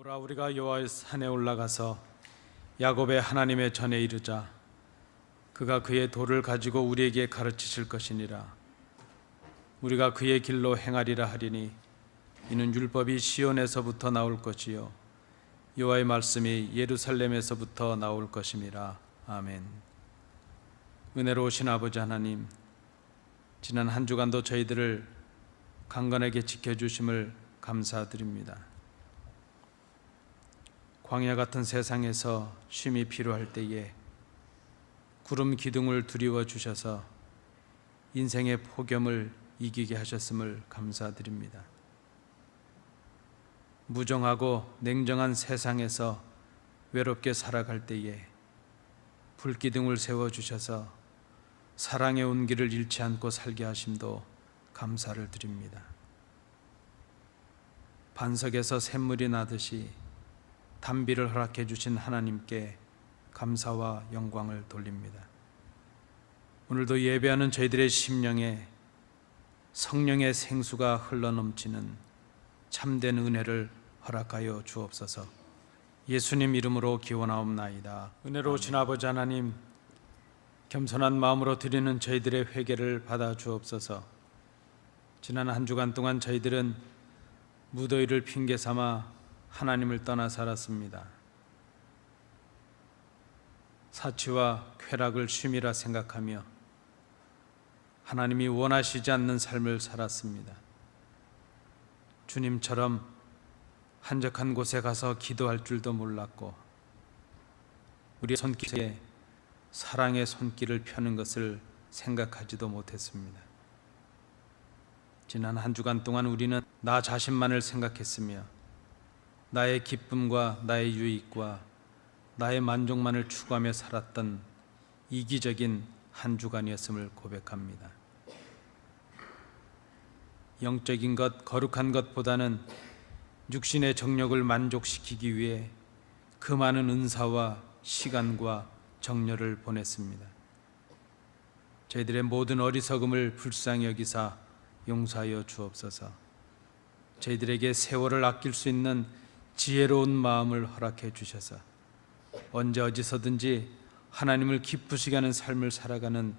오라 우리가 여호와의 산에 올라가서 야곱의 하나님의 전에 이르자. 그가 그의 도를 가지고 우리에게 가르치실 것이니라. 우리가 그의 길로 행하리라 하리니 이는 율법이 시온에서부터 나올 것이요 여호와의 말씀이 예루살렘에서부터 나올 것임이라. 아멘. 은혜로우신 아버지 하나님, 지난 한 주간도 저희들을 강건하게 지켜주심을 감사드립니다. 광야 같은 세상에서 쉼이 필요할 때에 구름 기둥을 두리워 주셔서 인생의 폭염을 이기게 하셨음을 감사드립니다. 무정하고 냉정한 세상에서 외롭게 살아갈 때에 불기둥을 세워주셔서 사랑의 온기를 잃지 않고 살게 하심도 감사를 드립니다. 반석에서 샘물이 나듯이 단비를 허락해 주신 하나님께 감사와 영광을 돌립니다. 오늘도 예배하는 저희들의 심령에 성령의 생수가 흘러넘치는 참된 은혜를 허락하여 주옵소서. 예수님 이름으로 기원하옵나이다. 은혜로우신 아버지 하나님, 겸손한 마음으로 드리는 저희들의 회개를 받아 주옵소서. 지난 한 주간 동안 저희들은 무더위를 핑계 삼아 하나님을 떠나 살았습니다. 사치와 쾌락을 쉼이라 생각하며 하나님이 원하시지 않는 삶을 살았습니다. 주님처럼 한적한 곳에 가서 기도할 줄도 몰랐고 우리의 손길에 사랑의 손길을 펴는 것을 생각하지도 못했습니다. 지난 한 주간 동안 우리는 나 자신만을 생각했으며 나의 기쁨과 나의 유익과 나의 만족만을 추구하며 살았던 이기적인 한 주간이었음을 고백합니다. 영적인 것, 거룩한 것보다는 육신의 정욕을 만족시키기 위해 그 많은 은사와 시간과 정열을 보냈습니다. 저희들의 모든 어리석음을 불쌍히 여기사 용서하여 주옵소서. 저희들에게 세월을 아낄 수 있는 지혜로운 마음을 허락해 주셔서 언제 어디서든지 하나님을 기쁘시게 하는 삶을 살아가는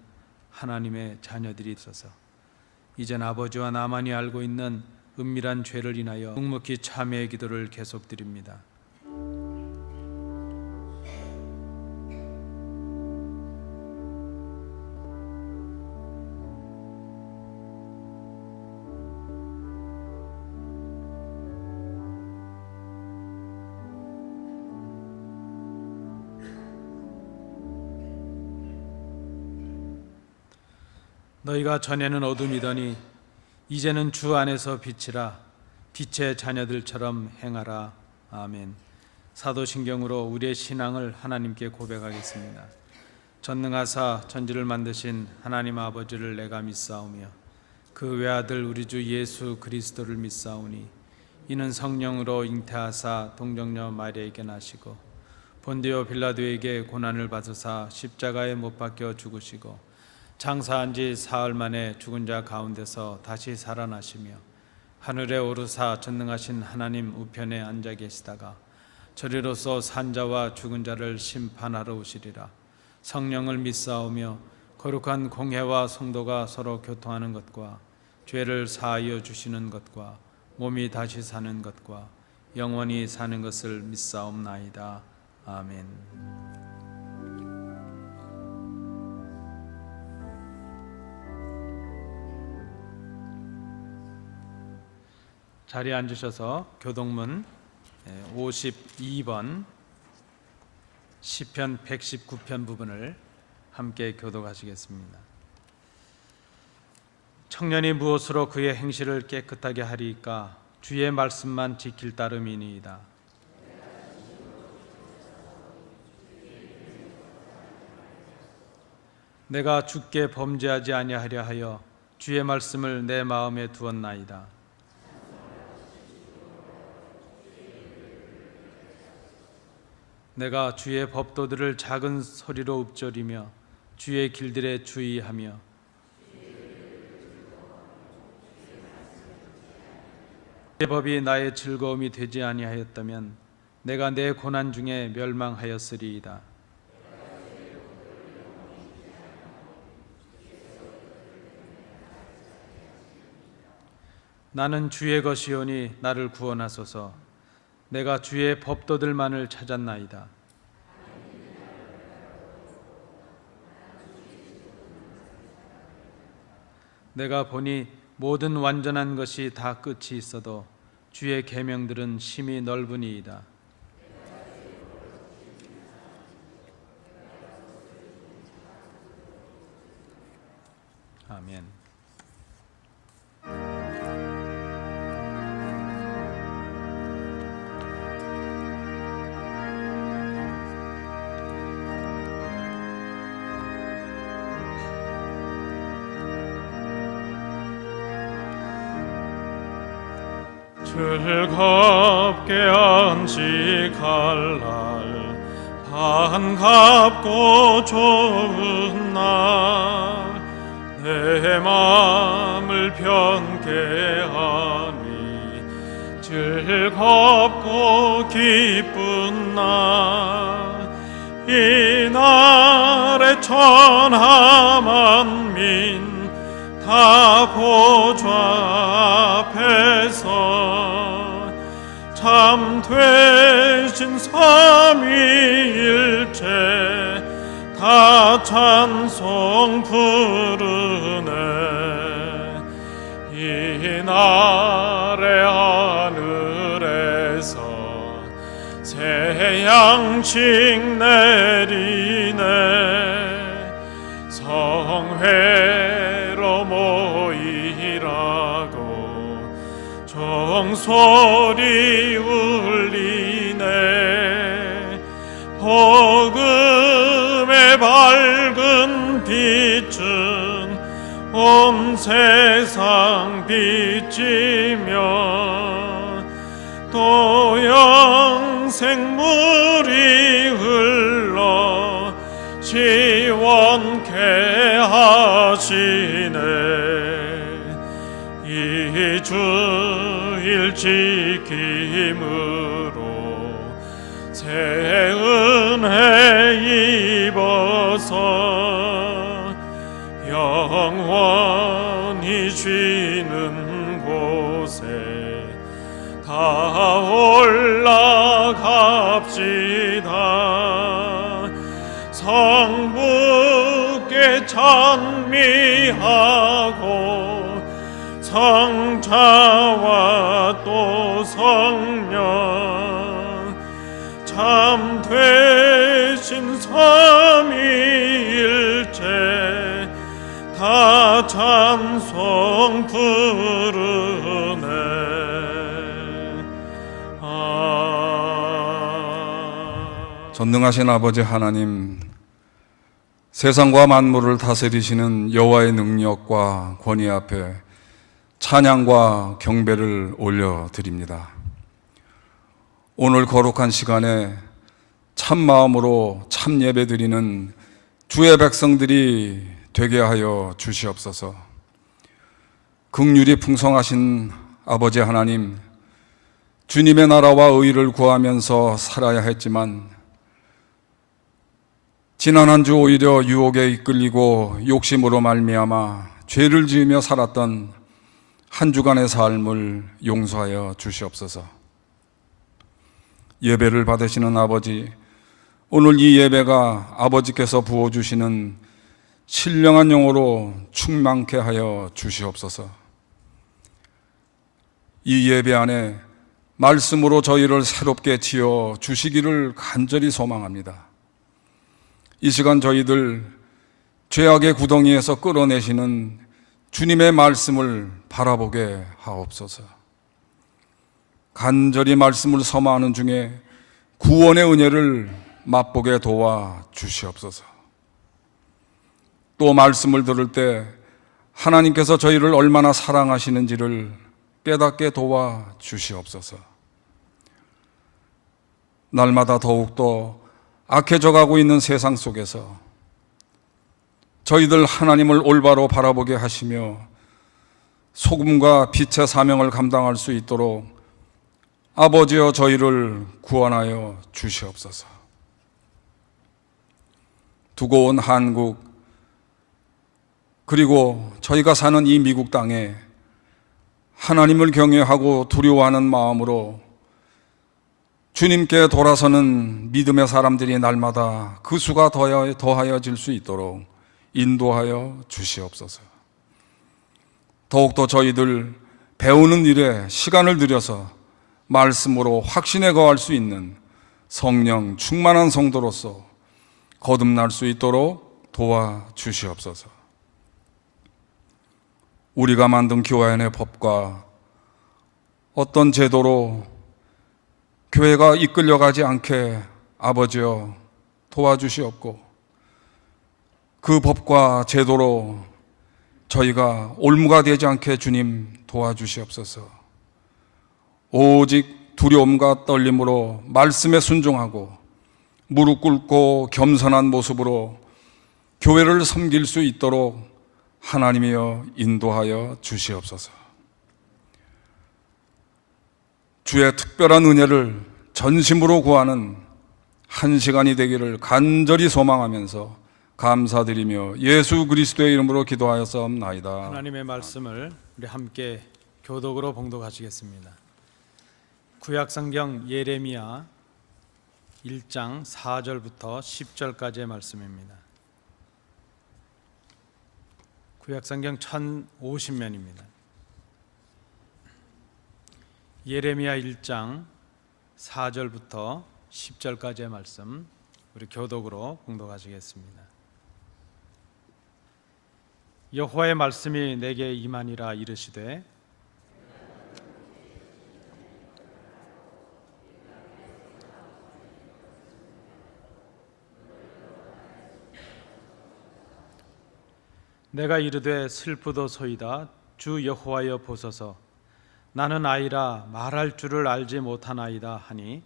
하나님의 자녀들이 있어서 이젠 아버지와 나만이 알고 있는 은밀한 죄를 인하여 묵묵히 참회의 기도를 계속드립니다. 너희가 전에는 어둠이더니 이제는 주 안에서 빛이라. 빛의 자녀들처럼 행하라. 아멘. 사도신경으로 우리의 신앙을 하나님께 고백하겠습니다. 전능하사 천지를 만드신 하나님 아버지를 내가 믿사오며 그 외아들 우리 주 예수 그리스도를 믿사오니 이는 성령으로 잉태하사 동정녀 마리아에게 나시고 본디오 빌라도에게 고난을 받으사 십자가에 못 박혀 죽으시고 장사한 지 사흘 만에 죽은 자 가운데서 다시 살아나시며 하늘에 오르사 전능하신 하나님 우편에 앉아 계시다가 저리로서 산자와 죽은 자를 심판하러 오시리라. 성령을 믿사오며 거룩한 공회와 성도가 서로 교통하는 것과 죄를 사하여 주시는 것과 몸이 다시 사는 것과 영원히 사는 것을 믿사옵나이다. 아멘. 자리에 앉으셔서 교동문 52번 시편 119편 부분을 함께 교독하시겠습니다. 청년이 무엇으로 그의 행실을 깨끗하게 하리이까? 주의 말씀만 지킬 따름이니이다. 내가 주께 범죄하지 아니하려 하여 주의 말씀을 내 마음에 두었나이다. 내가 주의 법도들을 작은 소리로 읊조리며 주의 길들에 주의하며 내 법이 나의 즐거움이 되지 아니하였다면 내가 내 고난 중에 멸망하였으리이다. 나는 주의 것이오니 나를 구원하소서. 내가 주의 법도들만을 찾았나이다. 내가 보니 모든 완전한 것이 다 끝이 있어도 주의 계명들은 심히 넓으니이다. 아멘. 즐겁게 안식할 날, 반갑고 좋은 날, 내 맘을 편케 하니 즐겁고 기쁜 날, 이날에 천하 만민 다 보좌 앞에서 참 되신 삼위일체 다 찬송 부르네. 이날에 하늘에서 새 양식 내리네. 성회로 모이라고 종소리 울리네. 복음의 밝은 빛은 온 세상 비치며 또 영생물이 흘러 시원케 하시네. 이 주일 지킴으로 새 은혜 입어서 영원히 쉬는 곳에 다 올라갑시다. 성부께 찬미하고 성자와 또 성령 참 되신 삼위일체 다 찬송 부르네. 전능하신 아버지 하나님, 세상과 만물을 다스리시는 여호와의 능력과 권위 앞에 찬양과 경배를 올려드립니다. 오늘 거룩한 시간에 참 마음으로 참 예배드리는 주의 백성들이 되게 하여 주시옵소서. 긍휼이 풍성하신 아버지 하나님, 주님의 나라와 의를 구하면서 살아야 했지만 지난 한 주 오히려 유혹에 이끌리고 욕심으로 말미암아 죄를 지으며 살았던 한 주간의 삶을 용서하여 주시옵소서. 예배를 받으시는 아버지, 오늘 이 예배가 아버지께서 부어주시는 신령한 영으로 충만케 하여 주시옵소서. 이 예배 안에 말씀으로 저희를 새롭게 지어 주시기를 간절히 소망합니다. 이 시간 저희들 죄악의 구덩이에서 끌어내시는 주님의 말씀을 바라보게 하옵소서. 간절히 말씀을 섬하는 중에 구원의 은혜를 맛보게 도와 주시옵소서. 또 말씀을 들을 때 하나님께서 저희를 얼마나 사랑하시는지를 깨닫게 도와 주시옵소서. 날마다 더욱더 악해져 가고 있는 세상 속에서 저희들 하나님을 올바로 바라보게 하시며 소금과 빛의 사명을 감당할 수 있도록 아버지여 저희를 구원하여 주시옵소서. 두고 온 한국, 그리고 저희가 사는 이 미국 땅에 하나님을 경외하고 두려워하는 마음으로 주님께 돌아서는 믿음의 사람들이 날마다 그 수가 더하여질 수 있도록 인도하여 주시옵소서. 더욱더 저희들 배우는 일에 시간을 들여서 말씀으로 확신에 거할 수 있는 성령 충만한 성도로서 거듭날 수 있도록 도와주시옵소서. 우리가 만든 교회안의 법과 어떤 제도로 교회가 이끌려가지 않게 아버지여 도와주시옵고, 그 법과 제도로 저희가 올무가 되지 않게 주님 도와주시옵소서. 오직 두려움과 떨림으로 말씀에 순종하고 무릎 꿇고 겸손한 모습으로 교회를 섬길 수 있도록 하나님이여 인도하여 주시옵소서. 주의 특별한 은혜를 전심으로 구하는 한 시간이 되기를 간절히 소망하면서 감사드리며 예수 그리스도의 이름으로 기도하였사옵나이다. 하나님의 말씀을 우리 함께 교독으로 봉독하시겠습니다. 구약성경 예레미야 1장 4절부터 10절까지의 말씀입니다. 구약성경 1050면입니다. 예레미야 1장 4절부터 10절까지의 말씀 우리 교독으로 봉독하시겠습니다. 여호와의 말씀이 내게 임하니라. 이르시되 내가 이르되 슬프도소이다. 주 여호와여 보소서. 나는 아이라 말할 줄을 알지 못하나이다 하니,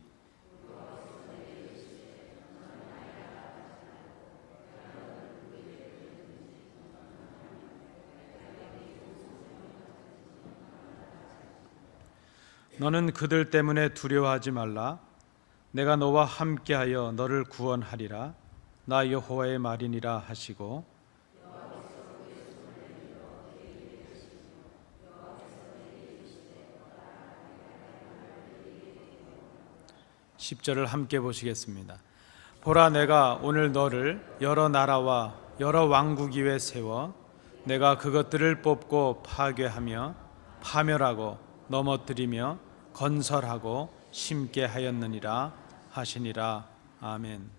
너는 그들 때문에 두려워하지 말라. 내가 너와 함께하여 너를 구원하리라. 나 여호와의 말이니라 하시고, 10절을 함께 보시겠습니다. 보라, 내가 오늘 너를 여러 나라와 여러 왕국 위에 세워 내가 그것들을 뽑고 파괴하며 파멸하고 넘어뜨리며 건설하고 심게 하였느니라 하시니라. 아멘.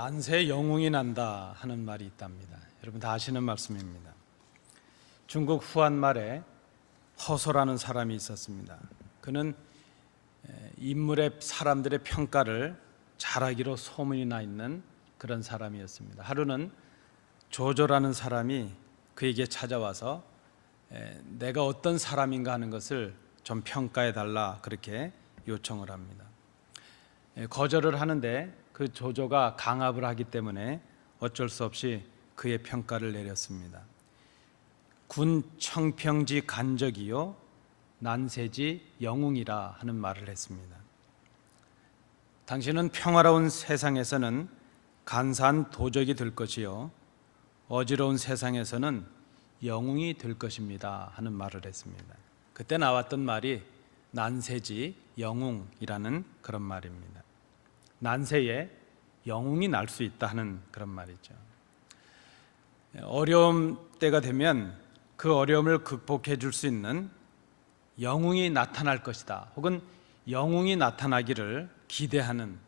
난세에 영웅이 난다 하는 말이 있답니다. 여러분 다 아시는 말씀입니다. 중국 후한 말에 허소라는 사람이 있었습니다. 그는 인물의 사람들의 평가를 잘하기로 소문이 나 있는 그런 사람이었습니다. 하루는 조조라는 사람이 그에게 찾아와서 내가 어떤 사람인가 하는 것을 좀 평가해 달라 그렇게 요청을 합니다. 거절을 하는데 그 조조가 강압을 하기 때문에 어쩔 수 없이 그의 평가를 내렸습니다. 군 청평지 간적이요 난세지 영웅이라 하는 말을 했습니다. 당신은 평화로운 세상에서는 간사한 도적이 될 것이요 어지러운 세상에서는 영웅이 될 것입니다 하는 말을 했습니다. 그때 나왔던 말이 난세지 영웅이라는 그런 말입니다. 난세에 영웅이 날 수 있다 하는 그런 말이죠. 어려움 때가 되면 그 어려움을 극복해 줄 수 있는 영웅이 나타날 것이다 혹은 영웅이 나타나기를 기대하는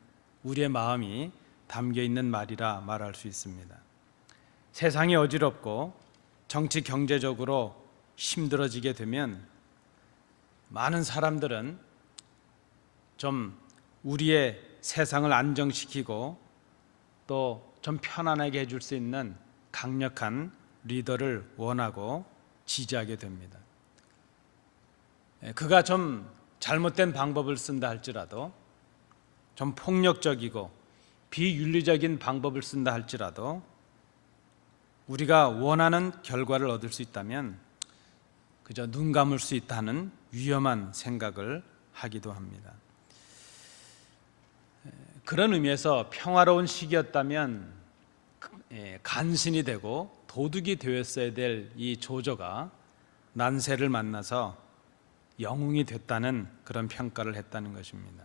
우리의 마음이 담겨 있는 말이라 말할 수 있습니다. 세상이 어지럽고 정치 경제적으로 힘들어지게 되면 많은 사람들은 좀 우리의 세상을 안정시키고 또 좀 편안하게 해줄 수 있는 강력한 리더를 원하고 지지하게 됩니다. 그가 좀 잘못된 방법을 쓴다 할지라도 좀 폭력적이고 비윤리적인 방법을 쓴다 할지라도 우리가 원하는 결과를 얻을 수 있다면 그저 눈 감을 수 있다는 위험한 생각을 하기도 합니다. 그런 의미에서 평화로운 시기였다면 간신이 되고 도둑이 되었어야 될 이 조조가 난세를 만나서 영웅이 됐다는 그런 평가를 했다는 것입니다.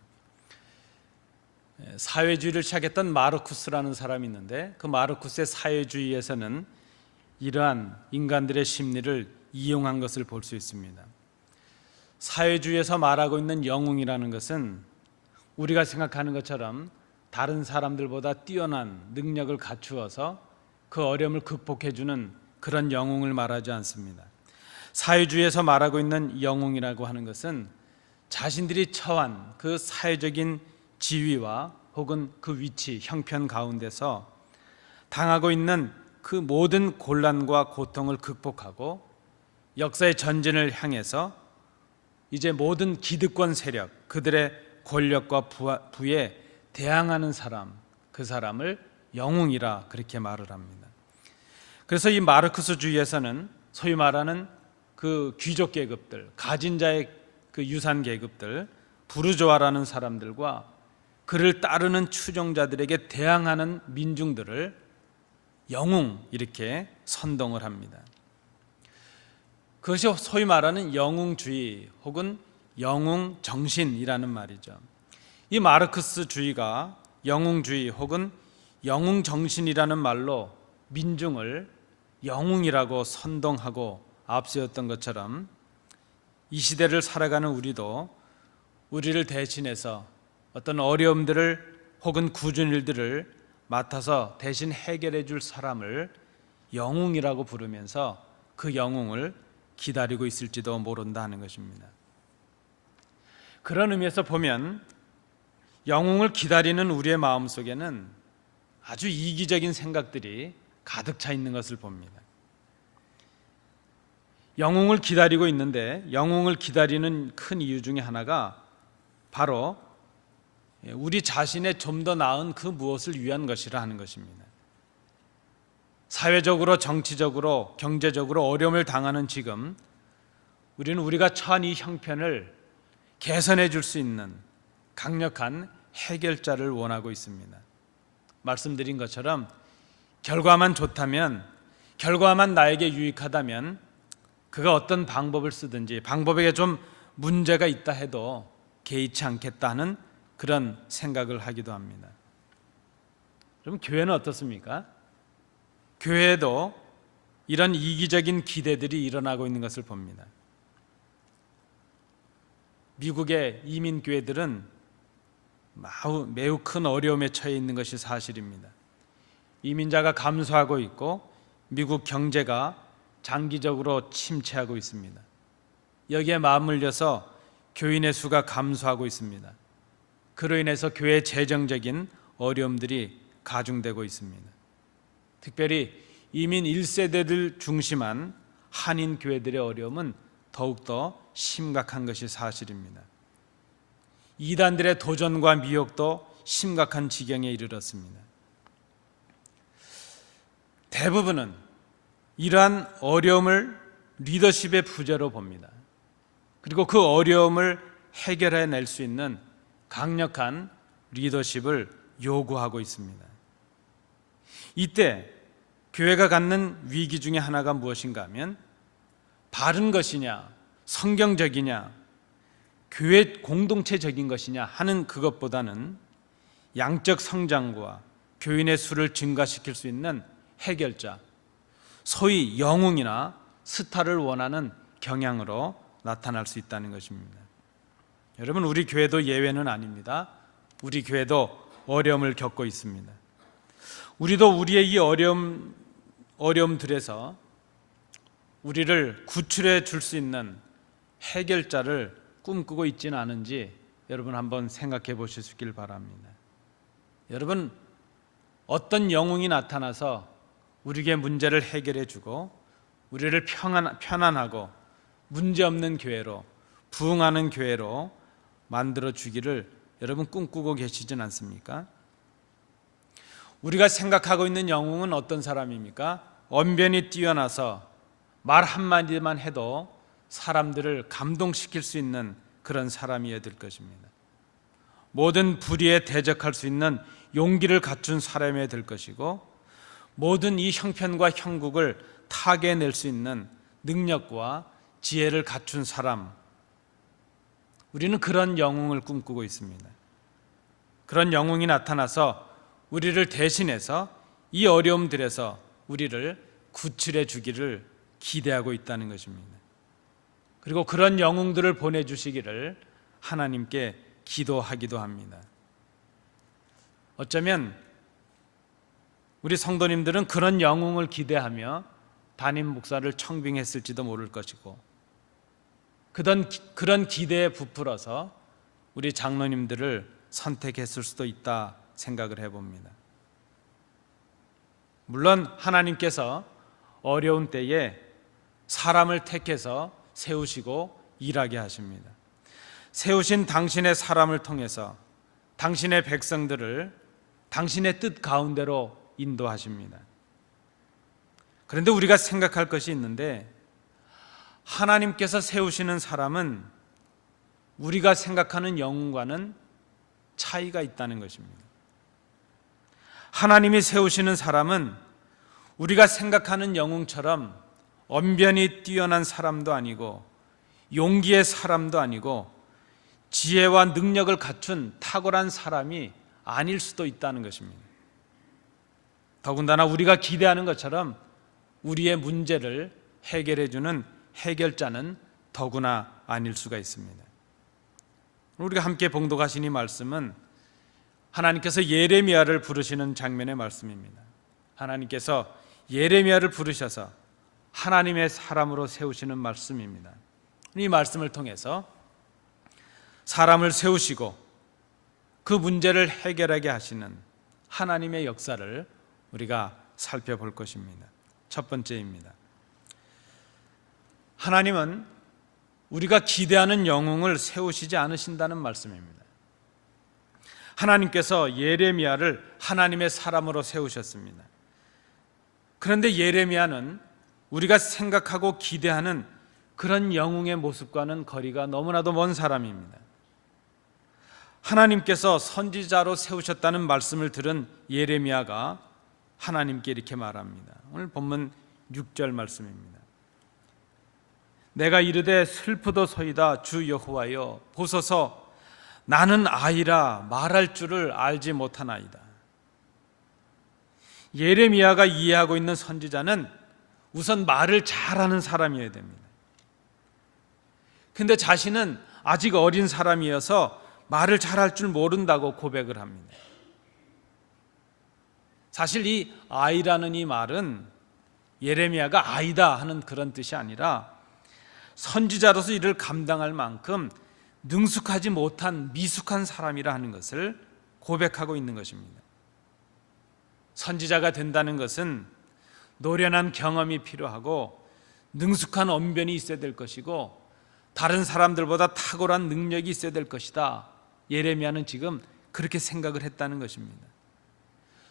사회주의를 시작했던 마르쿠스라는 사람이 있는데 그 마르쿠스의 사회주의에서는 이러한 인간들의 심리를 이용한 것을 볼 수 있습니다. 사회주의에서 말하고 있는 영웅이라는 것은 우리가 생각하는 것처럼 다른 사람들보다 뛰어난 능력을 갖추어서 그 어려움을 극복해 주는 그런 영웅을 말하지 않습니다. 사회주의에서 말하고 있는 영웅이라고 하는 것은 자신들이 처한 그 사회적인 지위와 혹은 그 위치, 형편 가운데서 당하고 있는 그 모든 곤란과 고통을 극복하고 역사의 전진을 향해서 이제 모든 기득권 세력, 그들의 권력과 부에 대항하는 사람, 그 사람을 영웅이라 그렇게 말을 합니다. 그래서 이 마르크스주의에서는 소위 말하는 그 귀족 계급들, 가진 자의 그 유산 계급들, 부르조아라는 사람들과 그를 따르는 추종자들에게 대항하는 민중들을 영웅 이렇게 선동을 합니다. 그것이 소위 말하는 영웅주의 혹은 영웅 정신이라는 말이죠. 이 마르크스주의가 영웅주의 혹은 영웅 정신이라는 말로 민중을 영웅이라고 선동하고 앞세웠던 것처럼 이 시대를 살아가는 우리도 우리를 대신해서 어떤 어려움들을 혹은 굳은 일들을 맡아서 대신 해결해 줄 사람을 영웅이라고 부르면서 그 영웅을 기다리고 있을지도 모른다 하는 것입니다. 그런 의미에서 보면 영웅을 기다리는 우리의 마음속에는 아주 이기적인 생각들이 가득 차 있는 것을 봅니다. 영웅을 기다리고 있는데 영웅을 기다리는 큰 이유 중에 하나가 바로 우리 자신의 좀 더 나은 그 무엇을 위한 것이라 하는 것입니다. 사회적으로, 정치적으로, 경제적으로 어려움을 당하는 지금 우리는 우리가 처한 이 형편을 개선해 줄 수 있는 강력한 해결자를 원하고 있습니다. 말씀드린 것처럼 결과만 좋다면, 결과만 나에게 유익하다면 그가 어떤 방법을 쓰든지 방법에 좀 문제가 있다 해도 개의치 않겠다는 그런 생각을 하기도 합니다. 그럼 교회는 어떻습니까? 교회에도 이런 이기적인 기대들이 일어나고 있는 것을 봅니다. 미국의 이민교회들은 매우 큰 어려움에 처해 있는 것이 사실입니다. 이민자가 감소하고 있고 미국 경제가 장기적으로 침체하고 있습니다. 여기에 맞물려서 교인의 수가 감소하고 있습니다. 그로 인해서 교회 재정적인 어려움들이 가중되고 있습니다. 특별히 이민 1세대들 중심한 한인 교회들의 어려움은 더욱더 심각한 것이 사실입니다. 이단들의 도전과 미혹도 심각한 지경에 이르렀습니다. 대부분은 이러한 어려움을 리더십의 부재로 봅니다. 그리고 그 어려움을 해결해낼 수 있는 강력한 리더십을 요구하고 있습니다. 이때 교회가 갖는 위기 중에 하나가 무엇인가 하면 바른 것이냐, 성경적이냐, 교회 공동체적인 것이냐 하는 그것보다는 양적 성장과 교인의 수를 증가시킬 수 있는 해결자, 소위 영웅이나 스타를 원하는 경향으로 나타날 수 있다는 것입니다. 여러분, 우리 교회도 예외는 아닙니다. 우리 교회도 어려움을 겪고 있습니다. 우리도 우리의 이 어려움들에서 우리를 구출해 줄 수 있는 해결자를 꿈꾸고 있지는 않은지 여러분 한번 생각해 보실 수 있길 바랍니다. 여러분, 어떤 영웅이 나타나서 우리에게 문제를 해결해 주고 우리를 편안하고 문제없는 교회로, 부흥하는 교회로 만들어 주기를 여러분 꿈꾸고 계시진 않습니까? 우리가 생각하고 있는 영웅은 어떤 사람입니까? 언변이 뛰어나서 말 한마디만 해도 사람들을 감동시킬 수 있는 그런 사람이어야 될 것입니다. 모든 불의에 대적할 수 있는 용기를 갖춘 사람이어야 될 것이고, 모든 이 형편과 형국을 타개낼 수 있는 능력과 지혜를 갖춘 사람, 우리는 그런 영웅을 꿈꾸고 있습니다. 그런 영웅이 나타나서 우리를 대신해서 이 어려움들에서 우리를 구출해 주기를 기대하고 있다는 것입니다. 그리고 그런 영웅들을 보내주시기를 하나님께 기도하기도 합니다. 어쩌면 우리 성도님들은 그런 영웅을 기대하며 담임 목사를 청빙했을지도 모를 것이고, 그런 기대에 부풀어서 우리 장로님들을 선택했을 수도 있다 생각을 해봅니다. 물론 하나님께서 어려운 때에 사람을 택해서 세우시고 일하게 하십니다. 세우신 당신의 사람을 통해서 당신의 백성들을 당신의 뜻 가운데로 인도하십니다. 그런데 우리가 생각할 것이 있는데, 하나님께서 세우시는 사람은 우리가 생각하는 영웅과는 차이가 있다는 것입니다. 하나님이 세우시는 사람은 우리가 생각하는 영웅처럼 언변이 뛰어난 사람도 아니고 용기의 사람도 아니고 지혜와 능력을 갖춘 탁월한 사람이 아닐 수도 있다는 것입니다. 더군다나 우리가 기대하는 것처럼 우리의 문제를 해결해 주는 해결자는 더구나 아닐 수가 있습니다. 우리가 함께 봉독하신 이 말씀은 하나님께서 예레미야를 부르시는 장면의 말씀입니다. 하나님께서 예레미야를 부르셔서 하나님의 사람으로 세우시는 말씀입니다. 이 말씀을 통해서 사람을 세우시고 그 문제를 해결하게 하시는 하나님의 역사를 우리가 살펴볼 것입니다. 첫 번째입니다. 하나님은 우리가 기대하는 영웅을 세우시지 않으신다는 말씀입니다. 하나님께서 예레미야를 하나님의 사람으로 세우셨습니다. 그런데 예레미야는 우리가 생각하고 기대하는 그런 영웅의 모습과는 거리가 너무나도 먼 사람입니다. 하나님께서 선지자로 세우셨다는 말씀을 들은 예레미야가 하나님께 이렇게 말합니다. 오늘 본문 6절 말씀입니다. 내가 이르되 슬프도소이다 주 여호와여 보소서 나는 아이라 말할 줄을 알지 못하나이다. 예레미야가 이해하고 있는 선지자는 우선 말을 잘하는 사람이어야 됩니다. 근데 자신은 아직 어린 사람이어서 말을 잘할 줄 모른다고 고백을 합니다. 사실 이 아이라는 이 말은 예레미야가 아이다 하는 그런 뜻이 아니라 선지자로서 이를 감당할 만큼 능숙하지 못한 미숙한 사람이라 하는 것을 고백하고 있는 것입니다. 선지자가 된다는 것은 노련한 경험이 필요하고 능숙한 언변이 있어야 될 것이고 다른 사람들보다 탁월한 능력이 있어야 될 것이다. 예레미야는 지금 그렇게 생각을 했다는 것입니다.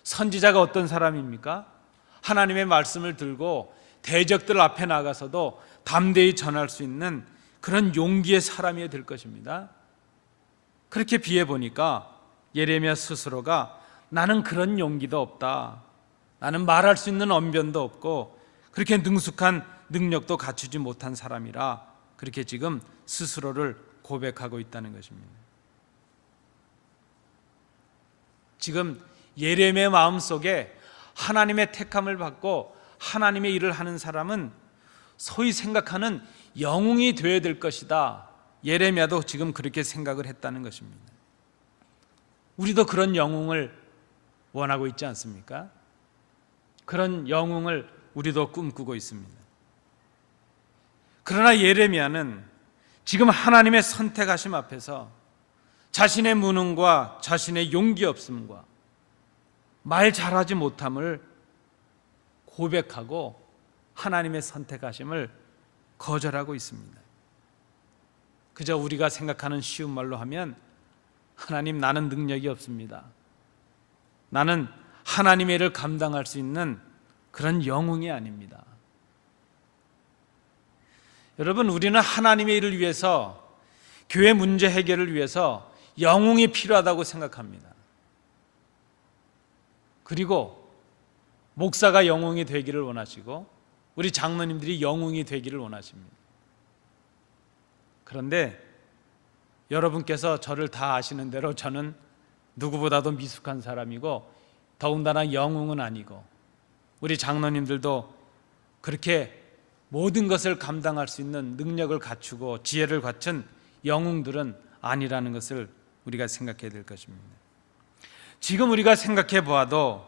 선지자가 어떤 사람입니까? 하나님의 말씀을 들고 대적들 앞에 나가서도 담대히 전할 수 있는 그런 용기의 사람이 될 것입니다. 그렇게 비해 보니까 예레미야 스스로가 나는 그런 용기도 없다. 나는 말할 수 있는 언변도 없고 그렇게 능숙한 능력도 갖추지 못한 사람이라 그렇게 지금 스스로를 고백하고 있다는 것입니다. 지금 예레미야의 마음속에 하나님의 택함을 받고 하나님의 일을 하는 사람은 소위 생각하는 영웅이 되어야 될 것이다. 예레미야도 지금 그렇게 생각을 했다는 것입니다. 우리도 그런 영웅을 원하고 있지 않습니까? 그런 영웅을 우리도 꿈꾸고 있습니다. 그러나 예레미야는 지금 하나님의 선택하심 앞에서 자신의 무능과 자신의 용기 없음과 말 잘하지 못함을 고백하고 하나님의 선택하심을 거절하고 있습니다. 그저 우리가 생각하는 쉬운 말로 하면 하나님 나는 능력이 없습니다. 나는 하나님의 일을 감당할 수 있는 그런 영웅이 아닙니다. 여러분, 우리는 하나님의 일을 위해서 교회 문제 해결을 위해서 영웅이 필요하다고 생각합니다. 그리고 목사가 영웅이 되기를 원하시고 우리 장로님들이 영웅이 되기를 원하십니다. 그런데 여러분께서 저를 다 아시는 대로 저는 누구보다도 미숙한 사람이고 더군다나 영웅은 아니고 우리 장로님들도 그렇게 모든 것을 감당할 수 있는 능력을 갖추고 지혜를 갖춘 영웅들은 아니라는 것을 우리가 생각해야 될 것입니다. 지금 우리가 생각해 보아도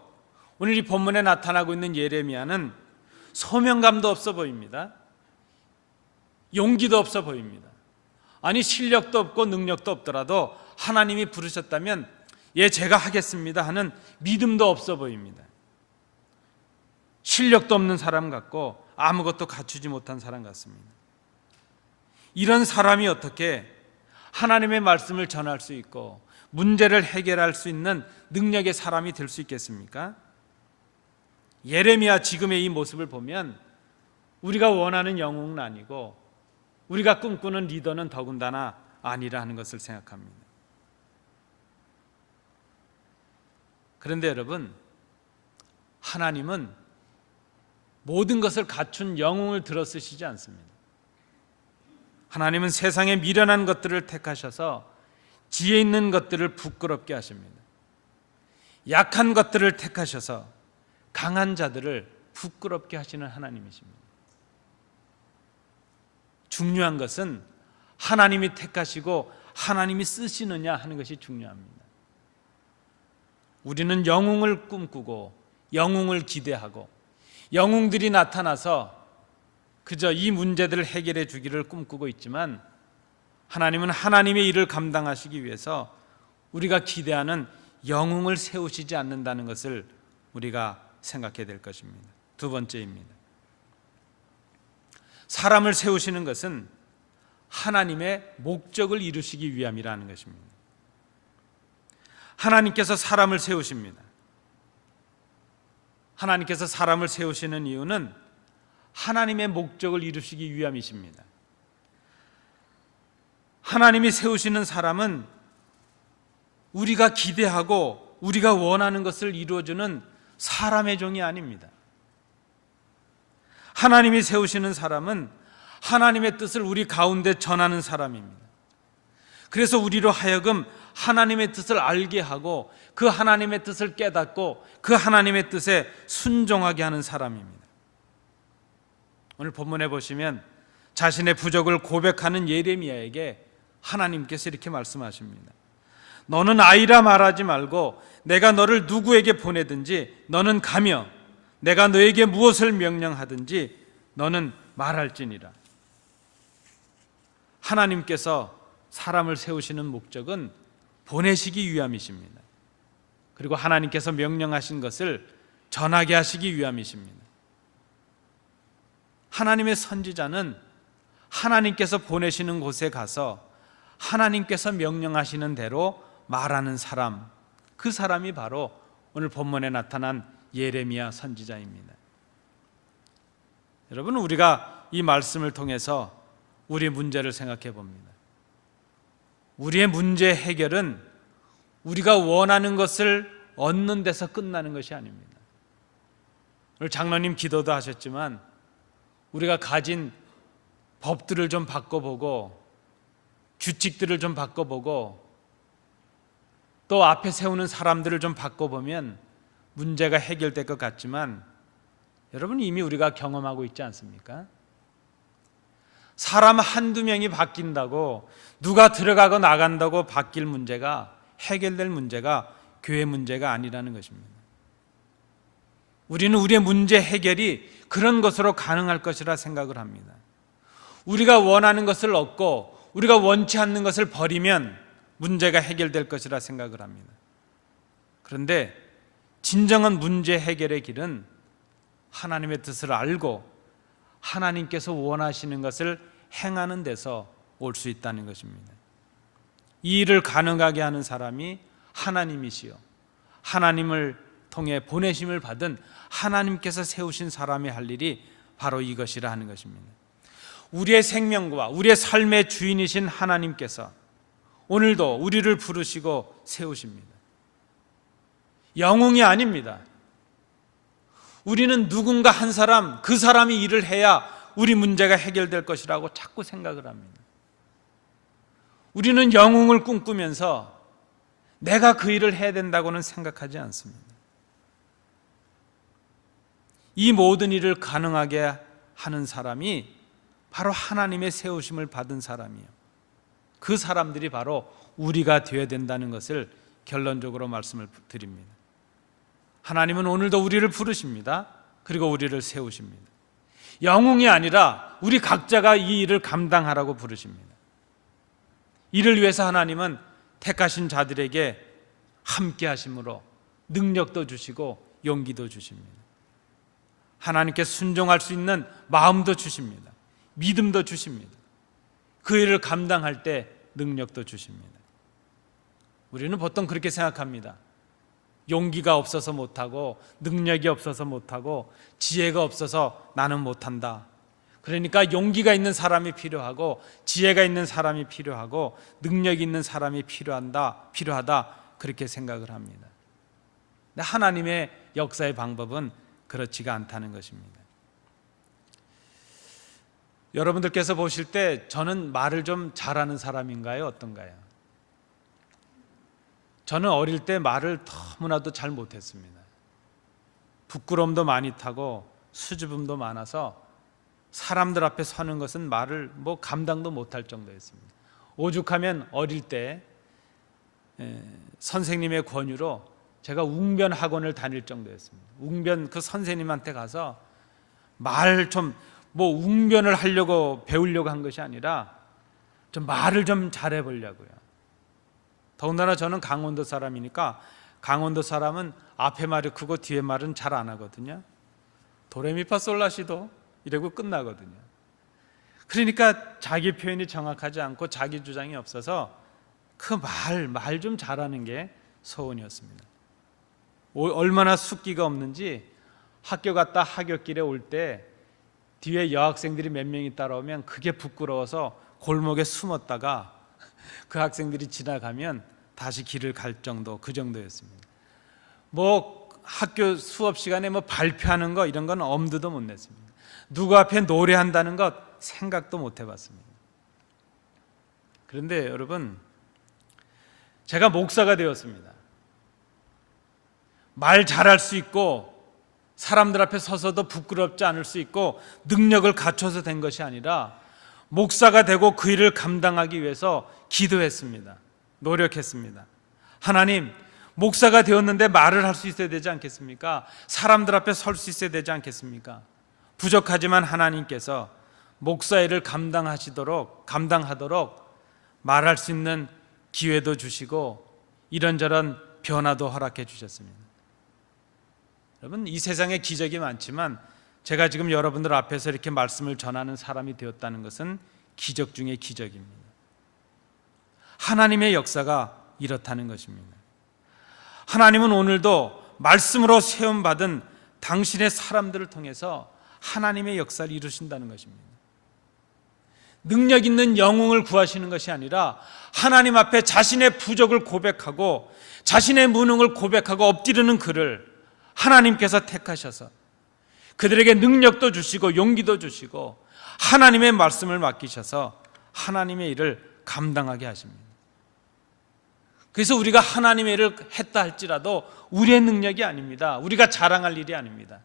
오늘 이 본문에 나타나고 있는 예레미야는 소명감도 없어 보입니다. 용기도 없어 보입니다. 아니 실력도 없고 능력도 없더라도 하나님이 부르셨다면 예 제가 하겠습니다 하는 믿음도 없어 보입니다. 실력도 없는 사람 같고 아무것도 갖추지 못한 사람 같습니다. 이런 사람이 어떻게 하나님의 말씀을 전할 수 있고 문제를 해결할 수 있는 능력의 사람이 될 수 있겠습니까? 예레미야 지금의 이 모습을 보면 우리가 원하는 영웅은 아니고 우리가 꿈꾸는 리더는 더군다나 아니라 하는 것을 생각합니다. 그런데 여러분, 하나님은 모든 것을 갖춘 영웅을 들어쓰시지 않습니다. 하나님은 세상의 미련한 것들을 택하셔서 지혜 있는 것들을 부끄럽게 하십니다. 약한 것들을 택하셔서 강한 자들을 부끄럽게 하시는 하나님이십니다. 중요한 것은 하나님이 택하시고 하나님이 쓰시느냐 하는 것이 중요합니다. 우리는 영웅을 꿈꾸고 영웅을 기대하고 영웅들이 나타나서 그저 이 문제들을 해결해 주기를 꿈꾸고 있지만 하나님은 하나님의 일을 감당하시기 위해서 우리가 기대하는 영웅을 세우시지 않는다는 것을 우리가 생각해야 될 것입니다. 두 번째입니다. 사람을 세우시는 것은 하나님의 목적을 이루시기 위함이라는 것입니다. 하나님께서 사람을 세우십니다. 하나님께서 사람을 세우시는 이유는 하나님의 목적을 이루시기 위함이십니다. 하나님이 세우시는 사람은 우리가 기대하고 우리가 원하는 것을 이루어주는 사람의 종이 아닙니다. 하나님이 세우시는 사람은 하나님의 뜻을 우리 가운데 전하는 사람입니다. 그래서 우리로 하여금 하나님의 뜻을 알게 하고 그 하나님의 뜻을 깨닫고 그 하나님의 뜻에 순종하게 하는 사람입니다. 오늘 본문에 보시면 자신의 부족을 고백하는 예레미야에게 하나님께서 이렇게 말씀하십니다. 너는 아이라 말하지 말고 내가 너를 누구에게 보내든지 너는 가며 내가 너에게 무엇을 명령하든지 너는 말할지니라. 하나님께서 사람을 세우시는 목적은 보내시기 위함이십니다. 그리고 하나님께서 명령하신 것을 전하게 하시기 위함이십니다. 하나님의 선지자는 하나님께서 보내시는 곳에 가서 하나님께서 명령하시는 대로 말하는 사람, 그 사람이 바로 오늘 본문에 나타난 예레미야 선지자입니다. 여러분, 우리가 이 말씀을 통해서 우리 문제를 생각해 봅니다. 우리의 문제 해결은 우리가 원하는 것을 얻는 데서 끝나는 것이 아닙니다. 오늘 장로님 기도도 하셨지만 우리가 가진 법들을 좀 바꿔보고 규칙들을 좀 바꿔보고 또 앞에 세우는 사람들을 좀 바꿔보면 문제가 해결될 것 같지만 여러분, 이미 우리가 경험하고 있지 않습니까? 사람 한두 명이 바뀐다고, 누가 들어가고 나간다고 바뀔 문제가, 해결될 문제가 교회 문제가 아니라는 것입니다. 우리는 우리의 문제 해결이 그런 것으로 가능할 것이라 생각을 합니다. 우리가 원하는 것을 얻고 우리가 원치 않는 것을 버리면 문제가 해결될 것이라 생각을 합니다. 그런데 진정한 문제 해결의 길은 하나님의 뜻을 알고 하나님께서 원하시는 것을 행하는 데서 올 수 있다는 것입니다. 이 일을 가능하게 하는 사람이 하나님이시요, 하나님을 통해 보내심을 받은 하나님께서 세우신 사람이 할 일이 바로 이것이라 하는 것입니다. 우리의 생명과 우리의 삶의 주인이신 하나님께서 오늘도 우리를 부르시고 세우십니다. 영웅이 아닙니다. 우리는 누군가 한 사람, 그 사람이 일을 해야 우리 문제가 해결될 것이라고 자꾸 생각을 합니다. 우리는 영웅을 꿈꾸면서 내가 그 일을 해야 된다고는 생각하지 않습니다. 이 모든 일을 가능하게 하는 사람이 바로 하나님의 세우심을 받은 사람이요, 그 사람들이 바로 우리가 되어야 된다는 것을 결론적으로 말씀을 드립니다. 하나님은 오늘도 우리를 부르십니다. 그리고 우리를 세우십니다. 영웅이 아니라 우리 각자가 이 일을 감당하라고 부르십니다. 이를 위해서 하나님은 택하신 자들에게 함께 하심으로 능력도 주시고 용기도 주십니다. 하나님께 순종할 수 있는 마음도 주십니다. 믿음도 주십니다. 그 일을 감당할 때 능력도 주십니다. 우리는 보통 그렇게 생각합니다. 용기가 없어서 못하고, 능력이 없어서 못하고, 지혜가 없어서 나는 못한다. 그러니까 용기가 있는 사람이 필요하고, 지혜가 있는 사람이 필요하고, 능력이 있는 사람이 필요하다, 그렇게 생각을 합니다. 근데 하나님의 역사의 방법은 그렇지가 않다는 것입니다. 여러분들께서 보실 때 저는 말을 좀 잘하는 사람인가요? 어떤가요? 저는 어릴 때 말을 너무나도 잘 못했습니다. 부끄러움도 많이 타고 수줍음도 많아서 사람들 앞에 서는 것은 말을 감당도 못할 정도였습니다. 오죽하면 어릴 때 선생님의 권유로 제가 웅변 학원을 다닐 정도였습니다. 웅변 그 선생님한테 가서 말 좀 웅변을 하려고 배우려고 한 것이 아니라 좀 말을 좀 잘해 보려고요. 더군다나 저는 강원도 사람이니까 강원도 사람은 앞에 말이 크고 뒤에 말은 잘 안 하거든요. 도레미파솔라시도 이러고 끝나거든요. 그러니까 자기 표현이 정확하지 않고 자기 주장이 없어서 그 말 좀 잘하는 게 소원이었습니다. 얼마나 숫기가 없는지 학교 갔다 하굣길에 올 때 뒤에 여학생들이 몇 명이 따라오면 그게 부끄러워서 골목에 숨었다가 그 학생들이 지나가면 다시 길을 갈 정도, 그 정도였습니다. 학교 수업 시간에 발표하는 거 이런 건 엄두도 못 냈습니다. 누구 앞에 노래한다는 것 생각도 못 해봤습니다. 그런데 여러분, 제가 목사가 되었습니다. 말 잘할 수 있고 사람들 앞에 서서도 부끄럽지 않을 수 있고 능력을 갖춰서 된 것이 아니라 목사가 되고 그 일을 감당하기 위해서 기도했습니다. 노력했습니다. 하나님, 목사가 되었는데 말을 할 수 있어야 되지 않겠습니까? 사람들 앞에 설 수 있어야 되지 않겠습니까? 부족하지만 하나님께서 목사 일을 감당하도록 말할 수 있는 기회도 주시고 이런저런 변화도 허락해 주셨습니다. 여러분, 이 세상에 기적이 많지만 제가 지금 여러분들 앞에서 이렇게 말씀을 전하는 사람이 되었다는 것은 기적 중에 기적입니다. 하나님의 역사가 이렇다는 것입니다. 하나님은 오늘도 말씀으로 세움받은 당신의 사람들을 통해서 하나님의 역사를 이루신다는 것입니다. 능력 있는 영웅을 구하시는 것이 아니라 하나님 앞에 자신의 부족을 고백하고 자신의 무능을 고백하고 엎드리는 그를 하나님께서 택하셔서 그들에게 능력도 주시고 용기도 주시고 하나님의 말씀을 맡기셔서 하나님의 일을 감당하게 하십니다. 그래서 우리가 하나님의 일을 했다 할지라도 우리의 능력이 아닙니다. 우리가 자랑할 일이 아닙니다.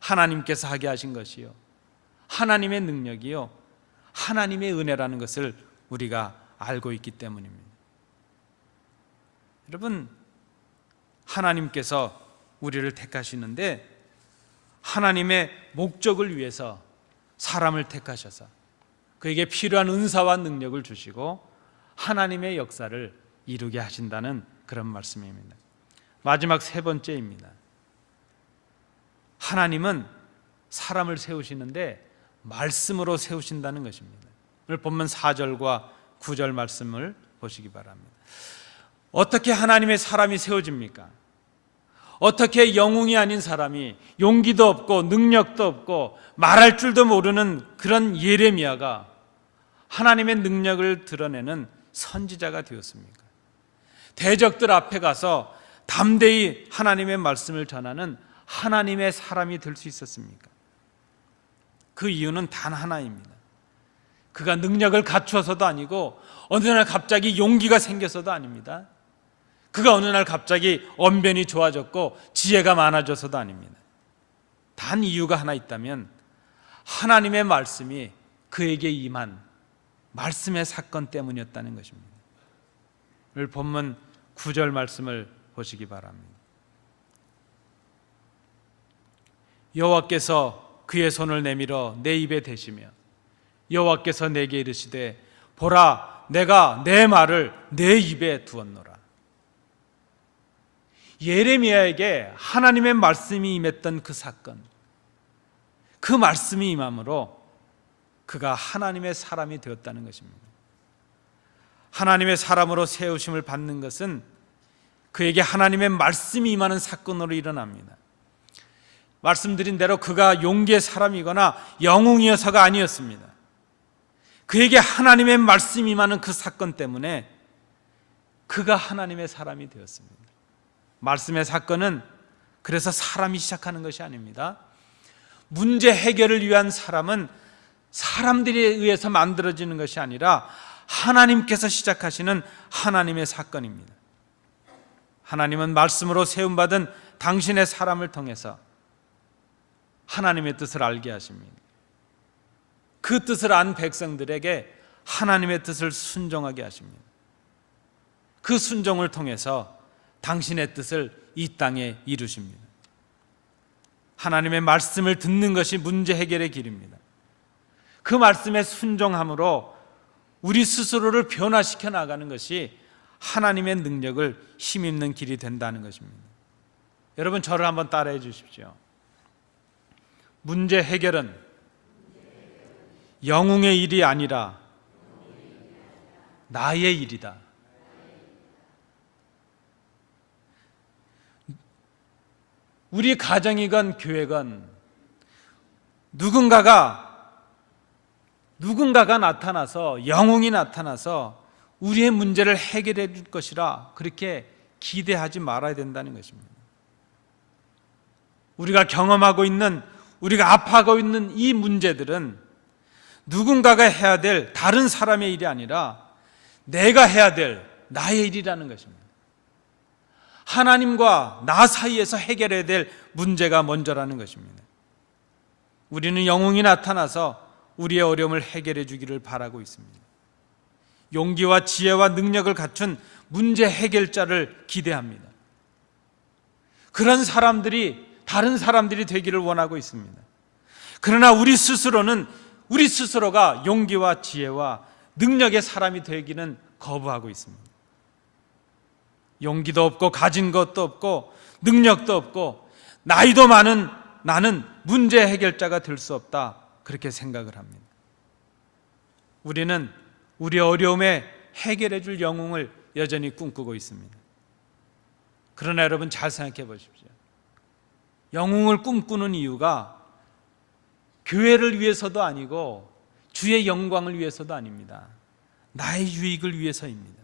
하나님께서 하게 하신 것이요, 하나님의 능력이요, 하나님의 은혜라는 것을 우리가 알고 있기 때문입니다. 여러분, 하나님께서 우리를 택하시는데 하나님의 목적을 위해서 사람을 택하셔서 그에게 필요한 은사와 능력을 주시고 하나님의 역사를 이루게 하신다는 그런 말씀입니다. 마지막 세 번째입니다. 하나님은 사람을 세우시는데 말씀으로 세우신다는 것입니다. 오늘 본문 4절과 9절 말씀을 보시기 바랍니다. 어떻게 하나님의 사람이 세워집니까? 어떻게 영웅이 아닌 사람이, 용기도 없고 능력도 없고 말할 줄도 모르는 그런 예레미야가 하나님의 능력을 드러내는 선지자가 되었습니까? 대적들 앞에 가서 담대히 하나님의 말씀을 전하는 하나님의 사람이 될 수 있었습니까? 그 이유는 단 하나입니다. 그가 능력을 갖추어서도 아니고 어느 날 갑자기 용기가 생겨서도 아닙니다. 그가 어느 날 갑자기 언변이 좋아졌고 지혜가 많아져서도 아닙니다. 단 이유가 하나 있다면 하나님의 말씀이 그에게 임한 말씀의 사건 때문이었다는 것입니다. 오늘 본문 9절 말씀을 보시기 바랍니다. 여호와께서 그의 손을 내밀어 내 입에 대시며 여호와께서 내게 이르시되 보라, 내가 내 말을 내 입에 두었노라. 예레미야에게 하나님의 말씀이 임했던 그 사건, 그 말씀이 임함으로 그가 하나님의 사람이 되었다는 것입니다. 하나님의 사람으로 세우심을 받는 것은 그에게 하나님의 말씀이 임하는 사건으로 일어납니다. 말씀드린 대로 그가 용기의 사람이거나 영웅이어서가 아니었습니다. 그에게 하나님의 말씀이 임하는 그 사건 때문에 그가 하나님의 사람이 되었습니다. 말씀의 사건은 그래서 사람이 시작하는 것이 아닙니다. 문제 해결을 위한 사람은 사람들에 의해서 만들어지는 것이 아니라 하나님께서 시작하시는 하나님의 사건입니다. 하나님은 말씀으로 세움받은 당신의 사람을 통해서 하나님의 뜻을 알게 하십니다. 그 뜻을 안 백성들에게 하나님의 뜻을 순종하게 하십니다. 그 순종을 통해서 당신의 뜻을 이 땅에 이루십니다. 하나님의 말씀을 듣는 것이 문제 해결의 길입니다. 그 말씀에 순종함으로 우리 스스로를 변화시켜 나가는 것이 하나님의 능력을 힘입는 길이 된다는 것입니다. 여러분, 저를 한번 따라해 주십시오. 문제 해결은 영웅의 일이 아니라 나의 일이다. 우리 가정이건 교회건 누군가가 나타나서, 영웅이 나타나서 우리의 문제를 해결해 줄 것이라 그렇게 기대하지 말아야 된다는 것입니다. 우리가 경험하고 있는, 우리가 아파하고 있는 이 문제들은 누군가가 해야 될 다른 사람의 일이 아니라 내가 해야 될 나의 일이라는 것입니다. 하나님과 나 사이에서 해결해야 될 문제가 먼저라는 것입니다. 우리는 영웅이 나타나서 우리의 어려움을 해결해 주기를 바라고 있습니다. 용기와 지혜와 능력을 갖춘 문제 해결자를 기대합니다. 그런 사람들이 다른 사람들이 되기를 원하고 있습니다. 그러나 우리 스스로가 용기와 지혜와 능력의 사람이 되기는 거부하고 있습니다. 용기도 없고 가진 것도 없고 능력도 없고 나이도 많은 나는 문제 해결자가 될 수 없다, 그렇게 생각을 합니다. 우리는 우리 어려움에 해결해 줄 영웅을 여전히 꿈꾸고 있습니다. 그러나 여러분 잘 생각해 보십시오. 영웅을 꿈꾸는 이유가 교회를 위해서도 아니고 주의 영광을 위해서도 아닙니다. 나의 유익을 위해서입니다.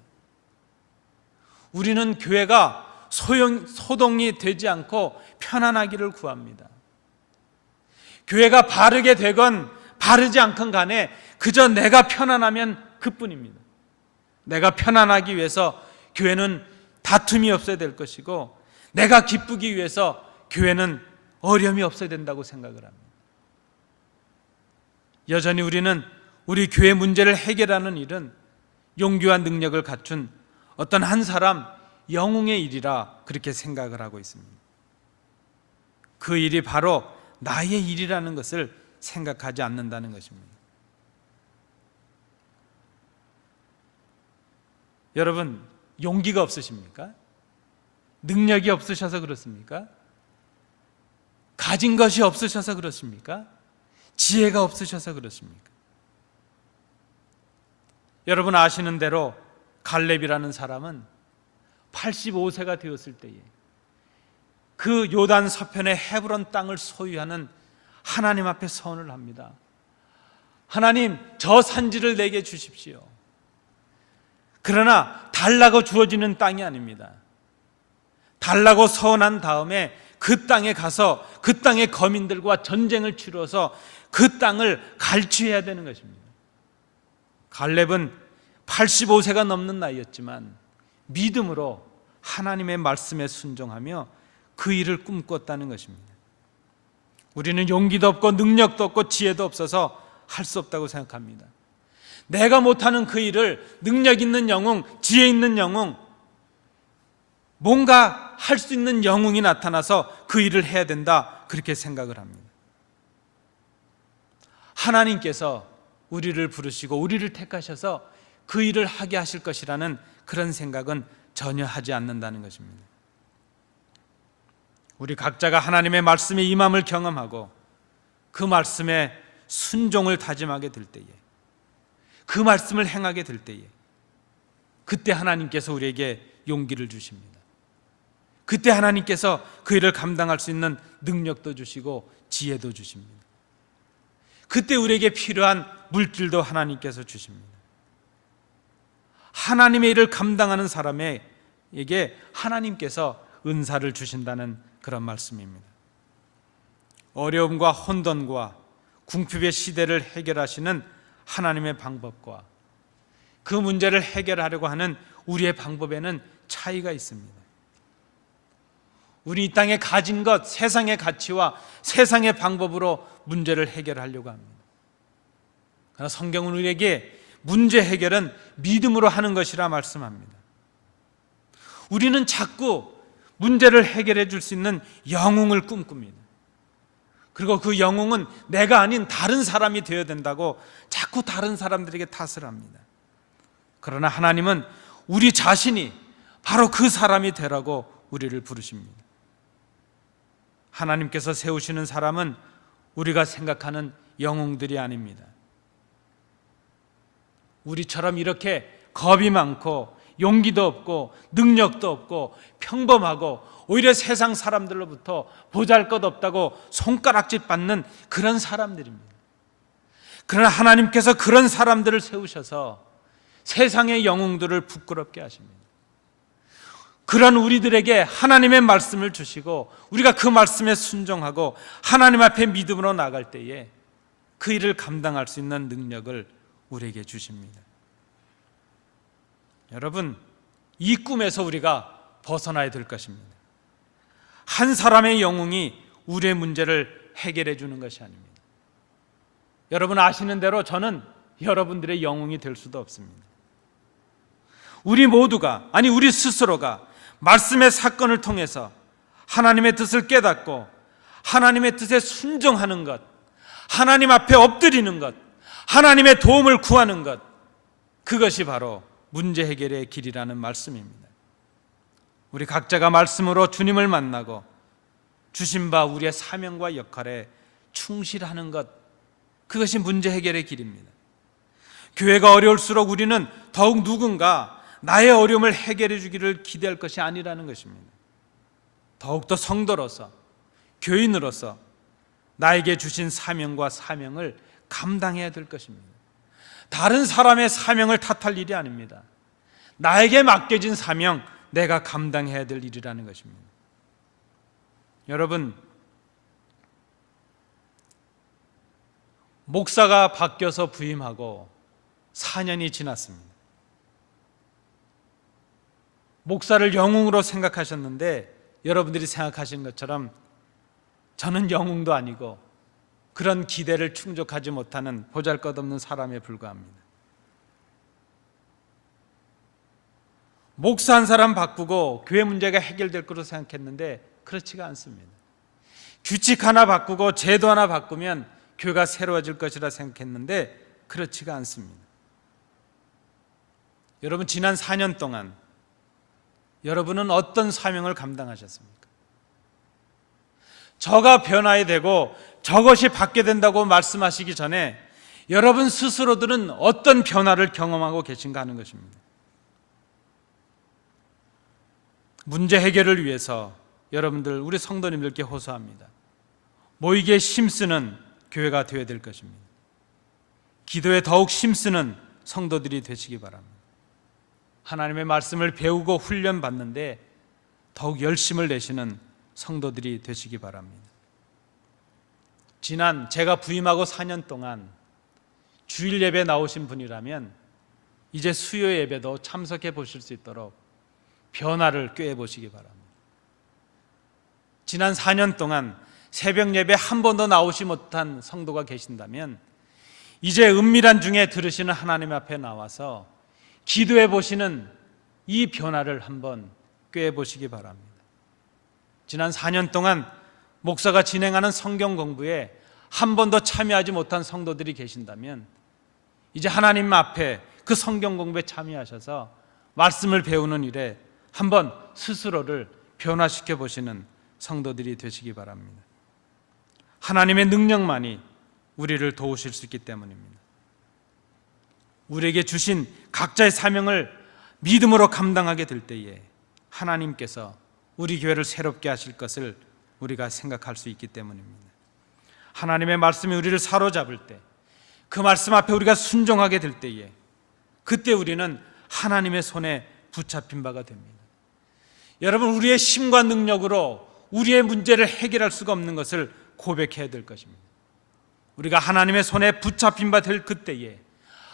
우리는 교회가 소동이 되지 않고 편안하기를 구합니다. 교회가 바르게 되건 바르지 않건 간에 그저 내가 편안하면 그뿐입니다. 내가 편안하기 위해서 교회는 다툼이 없어야 될 것이고, 내가 기쁘기 위해서 교회는 어려움이 없어야 된다고 생각을 합니다. 여전히 우리는 우리 교회 문제를 해결하는 일은 용기와 능력을 갖춘 어떤 한 사람 영웅의 일이라 그렇게 생각을 하고 있습니다. 그 일이 바로 나의 일이라는 것을 생각하지 않는다는 것입니다. 여러분, 용기가 없으십니까? 능력이 없으셔서 그렇습니까? 가진 것이 없으셔서 그렇습니까? 지혜가 없으셔서 그렇습니까? 여러분 아시는 대로 갈렙이라는 사람은 85세가 되었을 때에 그 요단 서편의 헤브론 땅을 소유하는 하나님 앞에 서원을 합니다. 하나님, 저 산지를 내게 주십시오. 그러나 달라고 주어지는 땅이 아닙니다. 달라고 서원한 다음에 그 땅에 가서 그 땅의 거민들과 전쟁을 치러서 그 땅을 갈취해야 되는 것입니다. 갈렙은 85세가 넘는 나이였지만 믿음으로 하나님의 말씀에 순종하며 그 일을 꿈꿨다는 것입니다. 우리는 용기도 없고 능력도 없고 지혜도 없어서 할 수 없다고 생각합니다. 내가 못하는 그 일을 능력 있는 영웅, 지혜 있는 영웅, 뭔가 할 수 있는 영웅이 나타나서 그 일을 해야 된다, 그렇게 생각을 합니다. 하나님께서 우리를 부르시고 우리를 택하셔서 그 일을 하게 하실 것이라는 그런 생각은 전혀 하지 않는다는 것입니다. 우리 각자가 하나님의 말씀에 임함을 경험하고 그 말씀에 순종을 다짐하게 될 때에, 그 말씀을 행하게 될 때에, 그때 하나님께서 우리에게 용기를 주십니다. 그때 하나님께서 그 일을 감당할 수 있는 능력도 주시고 지혜도 주십니다. 그때 우리에게 필요한 물질도 하나님께서 주십니다. 하나님의 일을 감당하는 사람에게 하나님께서 은사를 주신다는 그런 말씀입니다. 어려움과 혼돈과 궁핍의 시대를 해결하시는 하나님의 방법과 그 문제를 해결하려고 하는 우리의 방법에는 차이가 있습니다. 우리 이 땅에 가진 것, 세상의 가치와 세상의 방법으로 문제를 해결하려고 합니다. 그러나 성경은 우리에게 문제 해결은 믿음으로 하는 것이라 말씀합니다. 우리는 자꾸 문제를 해결해 줄 수 있는 영웅을 꿈꿉니다. 그리고 그 영웅은 내가 아닌 다른 사람이 되어야 된다고 자꾸 다른 사람들에게 탓을 합니다. 그러나 하나님은 우리 자신이 바로 그 사람이 되라고 우리를 부르십니다. 하나님께서 세우시는 사람은 우리가 생각하는 영웅들이 아닙니다. 우리처럼 이렇게 겁이 많고 용기도 없고 능력도 없고 평범하고 오히려 세상 사람들로부터 보잘것없다고 손가락질 받는 그런 사람들입니다. 그러나 하나님께서 그런 사람들을 세우셔서 세상의 영웅들을 부끄럽게 하십니다. 그런 우리들에게 하나님의 말씀을 주시고 우리가 그 말씀에 순종하고 하나님 앞에 믿음으로 나갈 때에 그 일을 감당할 수 있는 능력을 우리에게 주십니다. 여러분, 이 꿈에서 우리가 벗어나야 될 것입니다. 한 사람의 영웅이 우리의 문제를 해결해 주는 것이 아닙니다. 여러분 아시는 대로 저는 여러분들의 영웅이 될 수도 없습니다. 우리 모두가, 아니 우리 스스로가 말씀의 사건을 통해서 하나님의 뜻을 깨닫고 하나님의 뜻에 순종하는 것, 하나님 앞에 엎드리는 것, 하나님의 도움을 구하는 것, 그것이 바로 문제 해결의 길이라는 말씀입니다. 우리 각자가 말씀으로 주님을 만나고 주신 바 우리의 사명과 역할에 충실하는 것, 그것이 문제 해결의 길입니다. 교회가 어려울수록 우리는 더욱 누군가 나의 어려움을 해결해 주기를 기대할 것이 아니라는 것입니다. 더욱더 성도로서, 교인으로서 나에게 주신 사명과 사명을 감당해야 될 것입니다. 다른 사람의 사명을 탓할 일이 아닙니다. 나에게 맡겨진 사명, 내가 감당해야 될 일이라는 것입니다. 여러분, 목사가 바뀌어서 부임하고 4년이 지났습니다. 목사를 영웅으로 생각하셨는데 여러분들이 생각하시는 것처럼 저는 영웅도 아니고 그런 기대를 충족하지 못하는 보잘것없는 사람에 불과합니다. 목사 한 사람 바꾸고 교회 문제가 해결될 거로 생각했는데 그렇지가 않습니다. 규칙 하나 바꾸고 제도 하나 바꾸면 교회가 새로워질 것이라 생각했는데 그렇지가 않습니다. 여러분, 지난 4년 동안 여러분은 어떤 사명을 감당하셨습니까? 저가 변화해야 되고 저것이 받게 된다고 말씀하시기 전에 여러분 스스로들은 어떤 변화를 경험하고 계신가 하는 것입니다. 문제 해결을 위해서 여러분들, 우리 성도님들께 호소합니다. 모이기에 힘쓰는 교회가 되어야 될 것입니다. 기도에 더욱 힘쓰는 성도들이 되시기 바랍니다. 하나님의 말씀을 배우고 훈련받는데 더욱 열심을 내시는 성도들이 되시기 바랍니다. 지난 제가 부임하고 4년 동안 주일 예배 나오신 분이라면 이제 수요 예배도 참석해 보실 수 있도록 변화를 꾀해 보시기 바랍니다. 지난 4년 동안 새벽 예배 한 번도 나오시 못한 성도가 계신다면 이제 은밀한 중에 들으시는 하나님 앞에 나와서 기도해 보시는 이 변화를 한번 꾀해 보시기 바랍니다. 지난 4년 동안 목사가 진행하는 성경 공부에 한 번도 참여하지 못한 성도들이 계신다면 이제 하나님 앞에 그 성경 공부에 참여하셔서 말씀을 배우는 일에 한번 스스로를 변화시켜 보시는 성도들이 되시기 바랍니다. 하나님의 능력만이 우리를 도우실 수 있기 때문입니다. 우리에게 주신 각자의 사명을 믿음으로 감당하게 될 때에 하나님께서 우리 교회를 새롭게 하실 것을 우리가 생각할 수 있기 때문입니다. 하나님의 말씀이 우리를 사로잡을 때, 그 말씀 앞에 우리가 순종하게 될 때에 그때 우리는 하나님의 손에 붙잡힌 바가 됩니다. 여러분, 우리의 힘과 능력으로 우리의 문제를 해결할 수가 없는 것을 고백해야 될 것입니다. 우리가 하나님의 손에 붙잡힌 바 될 그때에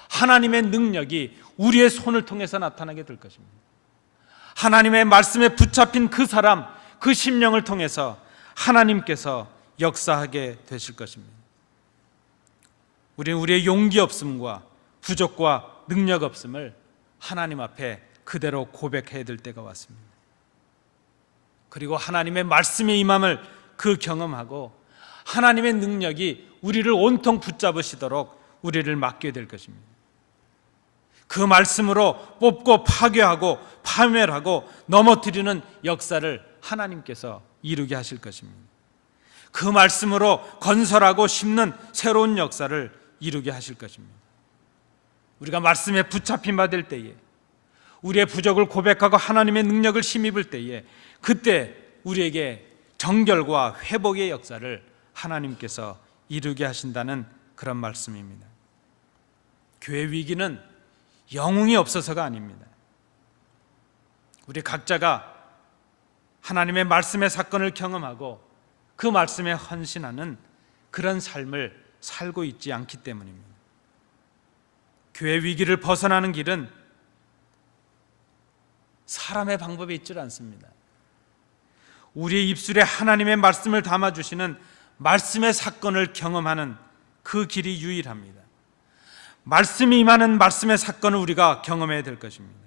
하나님의 능력이 우리의 손을 통해서 나타나게 될 것입니다. 하나님의 말씀에 붙잡힌 그 사람, 그 심령을 통해서 하나님께서 역사하게 되실 것입니다. 우리는 우리의 용기 없음과 부족과 능력 없음을 하나님 앞에 그대로 고백해야 될 때가 왔습니다. 그리고 하나님의 말씀의 임함을 그 경험하고 하나님의 능력이 우리를 온통 붙잡으시도록 우리를 맡게 될 것입니다. 그 말씀으로 뽑고 파괴하고 파멸하고 넘어뜨리는 역사를 하나님께서 이루게 하실 것입니다. 그 말씀으로 건설하고 심는 새로운 역사를 이루게 하실 것입니다. 우리가 말씀에 붙잡힌 바 될 때에, 우리의 부족을 고백하고 하나님의 능력을 힘입을 때에 그때 우리에게 정결과 회복의 역사를 하나님께서 이루게 하신다는 그런 말씀입니다. 교회 위기는 영웅이 없어서가 아닙니다. 우리 각자가 하나님의 말씀의 사건을 경험하고 그 말씀에 헌신하는 그런 삶을 살고 있지 않기 때문입니다. 교회 위기를 벗어나는 길은 사람의 방법에 있지 않습니다. 우리의 입술에 하나님의 말씀을 담아주시는 말씀의 사건을 경험하는 그 길이 유일합니다. 말씀이 임하는 말씀의 사건을 우리가 경험해야 될 것입니다.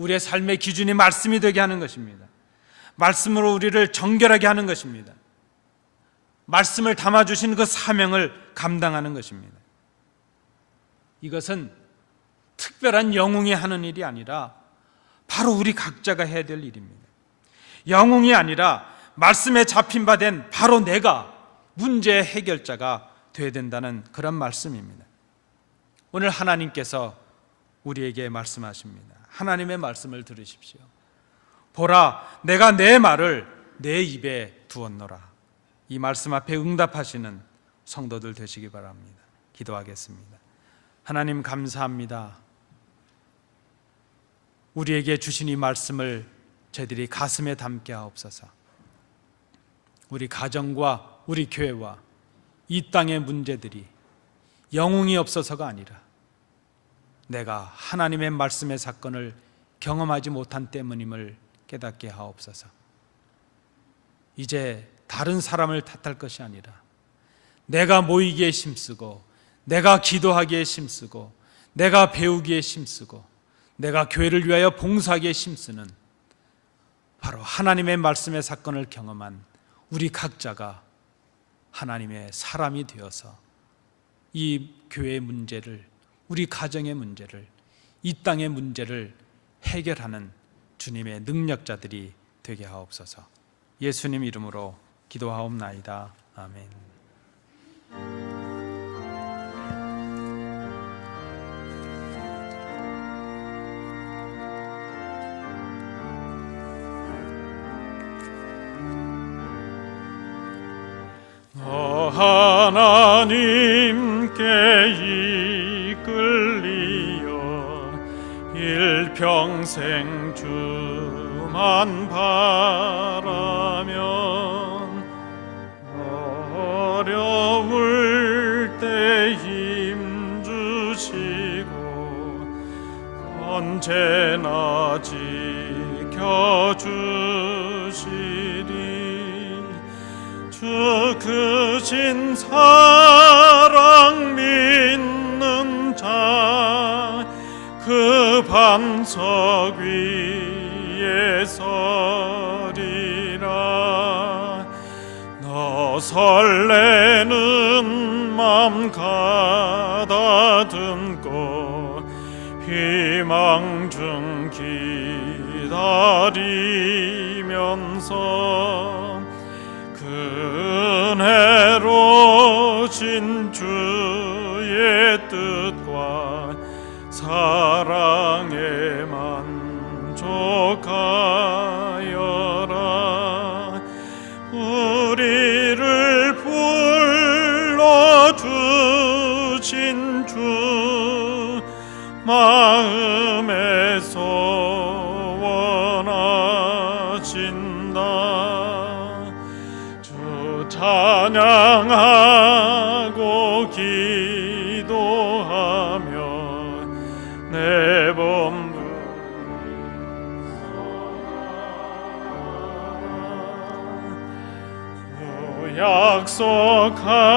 우리의 삶의 기준이 말씀이 되게 하는 것입니다. 말씀으로 우리를 정결하게 하는 것입니다. 말씀을 담아주신 그 사명을 감당하는 것입니다. 이것은 특별한 영웅이 하는 일이 아니라 바로 우리 각자가 해야 될 일입니다. 영웅이 아니라 말씀에 잡힌 바 된 바로 내가 문제의 해결자가 되어야 된다는 그런 말씀입니다. 오늘 하나님께서 우리에게 말씀하십니다. 하나님의 말씀을 들으십시오. 보라, 내가 내 말을 내 입에 두었노라. 이 말씀 앞에 응답하시는 성도들 되시기 바랍니다. 기도하겠습니다. 하나님 감사합니다. 우리에게 주신 이 말씀을 저희들이 가슴에 담게 하옵소서. 우리 가정과 우리 교회와 이 땅의 문제들이 영웅이 없어서가 아니라 내가 하나님의 말씀의 사건을 경험하지 못한 때문임을 깨닫게 하옵소서. 이제 다른 사람을 탓할 것이 아니라 내가 모이기에 힘쓰고 내가 기도하기에 힘쓰고 내가 배우기에 힘쓰고 내가 교회를 위하여 봉사하기에 힘쓰는 바로 하나님의 말씀의 사건을 경험한 우리 각자가 하나님의 사람이 되어서 이 교회의 문제를, 우리 가정의 문제를, 이 땅의 문제를 해결하는 주님의 능력자들이 되게 하옵소서. 예수님 이름으로 기도하옵나이다. 아멘. 하나님께 이끌리어 일평생 주만 바라면 어려울 때 힘 주시고 언제나 지켜주시리. 주 크신 사랑 믿는 자 그 반석 위에 서리라. 너 설레는 맘 가다듬고 희망 중 기다리면서 은혜로 진 주의 뜻과 사랑에 만족하여라. 우리를 불러주신 주 마음에 소원하신다. 주 찬양하고 기도하며 내 범 주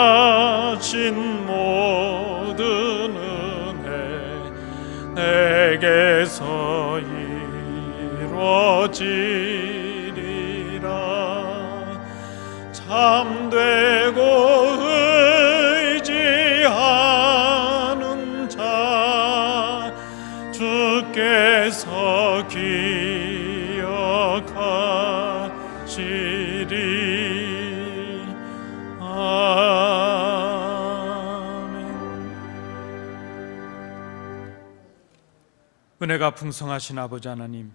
약속하신 모든 은혜 내게서 이루어지리라. 참되고 의지하는 자 주께서 기억하시리. 아멘. 은혜가 풍성하신 아버지 하나님,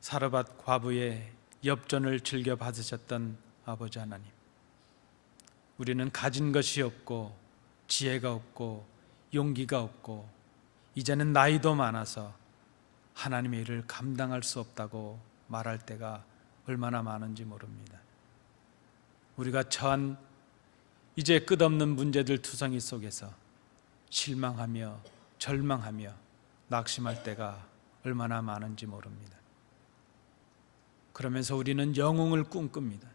사르밧 과부의 엽전을 즐겨 받으셨던 아버지 하나님, 우리는 가진 것이 없고 지혜가 없고 용기가 없고 이제는 나이도 많아서 하나님의 일을 감당할 수 없다고 말할 때가 얼마나 많은지 모릅니다. 우리가 처한 이제 끝없는 문제들 투성이 속에서 실망하며 절망하며 낙심할 때가 얼마나 많은지 모릅니다. 그러면서 우리는 영웅을 꿈꿉니다.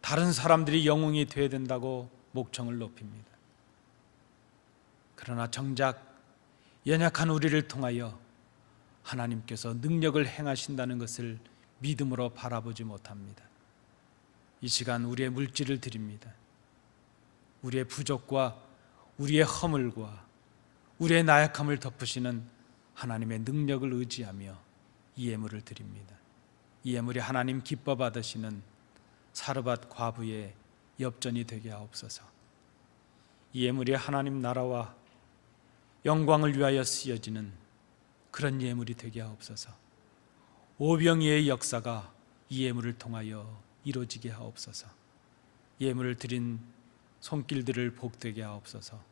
다른 사람들이 영웅이 되어야 된다고 목청을 높입니다. 그러나 정작 연약한 우리를 통하여 하나님께서 능력을 행하신다는 것을 믿음으로 바라보지 못합니다. 이 시간 우리의 물질을 드립니다. 우리의 부족과 우리의 허물과 우리의 나약함을 덮으시는 하나님의 능력을 의지하며 이 예물을 드립니다. 이 예물이 하나님 기뻐 받으시는 사르밧 과부의 엽전이 되게 하옵소서. 이 예물이 하나님 나라와 영광을 위하여 쓰여지는 그런 예물이 되게 하옵소서. 오병이의 역사가 이 예물을 통하여 이루어지게 하옵소서. 예물을 드린 손길들을 복되게 하옵소서.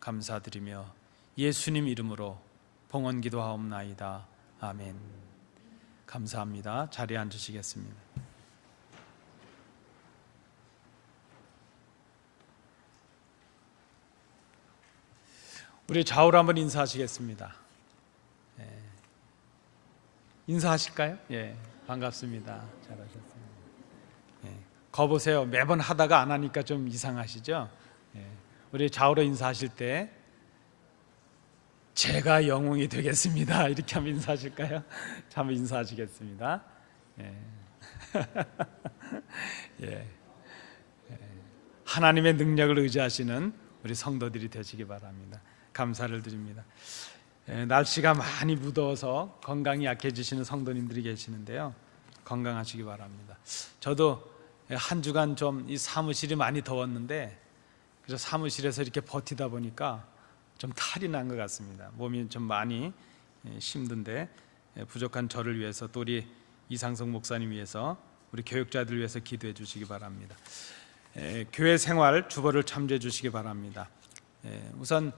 감사드리며 예수님 이름으로 봉헌 기도하옵나이다. 아멘. 감사합니다. 자리에 앉으시겠습니다. 우리 좌우로 한번 인사하시겠습니다. 인사하실까요? 예, 반갑습니다. 잘하셨습니다. 거보세요. 매번 하다가 안 하니까 좀 이상하시죠? 우리 좌우로 인사하실 때 제가 영웅이 되겠습니다. 이렇게 한번 인사하실까요? 한번 인사하시겠습니다. 하나님의 능력을 의지하시는 우리 성도들이 되시기 바랍니다. 감사를 드립니다. 날씨가 많이 무더워서 건강이 약해지시는 성도님들이 계시는데요. 건강하시기 바랍니다. 저도 한 주간 좀 이 사무실이 많이 더웠는데 그래서 사무실에서 이렇게 버티다 보니까 좀 탈이 난 것 같습니다. 몸이 좀 많이 힘든데 부족한 저를 위해서 또 우리 이상성 목사님 위해서 우리 교육자들 위해서 기도해 주시기 바랍니다. 교회 생활 주보를 참조해 주시기 바랍니다. 우선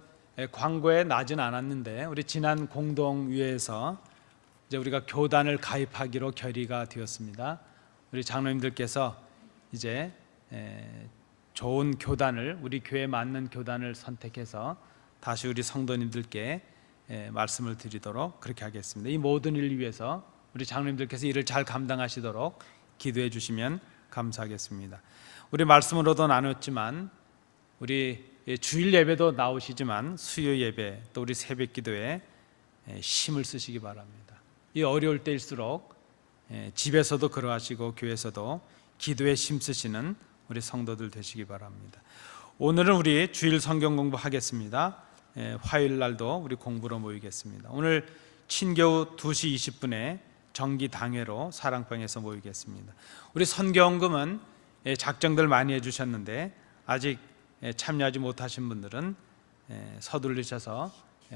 광고에 나진 않았는데 우리 지난 공동위에서 이제 우리가 교단을 가입하기로 결의가 되었습니다. 우리 장로님들께서 이제 좋은 교단을 우리 교회에 맞는 교단을 선택해서 다시 우리 성도님들께 말씀을 드리도록 그렇게 하겠습니다. 이 모든 일을 위해서 우리 장로님들께서 일을 잘 감당하시도록 기도해 주시면 감사하겠습니다. 우리 말씀으로도 나눴지만 우리 주일 예배도 나오시지만 수요 예배 또 우리 새벽 기도에 힘을 쓰시기 바랍니다. 이 어려울 때일수록 집에서도 그러하시고 교회에서도 기도에 힘 쓰시는 우리 성도들 되시기 바랍니다. 오늘은 우리 주일 성경 공부하겠습니다. 화요일 날도 우리 공부로 모이겠습니다. 오늘 친교우 2시 20분에 정기 당회로 사랑방에서 모이겠습니다. 우리 선교헌금은 작정들 많이 해주셨는데 아직 참여하지 못하신 분들은 서둘르셔서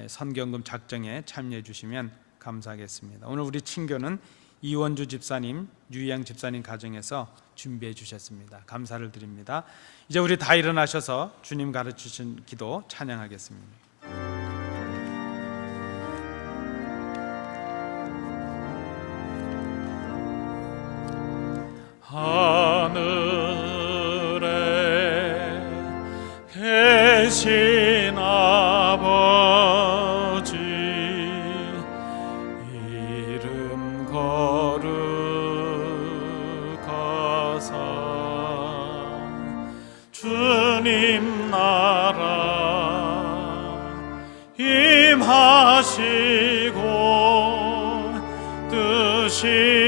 선교헌금 작정에 참여해 주시면 감사하겠습니다. 오늘 우리 친교는 이원주 집사님, 유희양 집사님 가정에서 준비해 주셨습니다. 감사를 드립니다. 이제 우리 다 일어나셔서 주님 가르치신 기도 찬양하겠습니다. 하늘에 계신 아버지 이름 거룩하사 주님 나라 임하시고 뜻이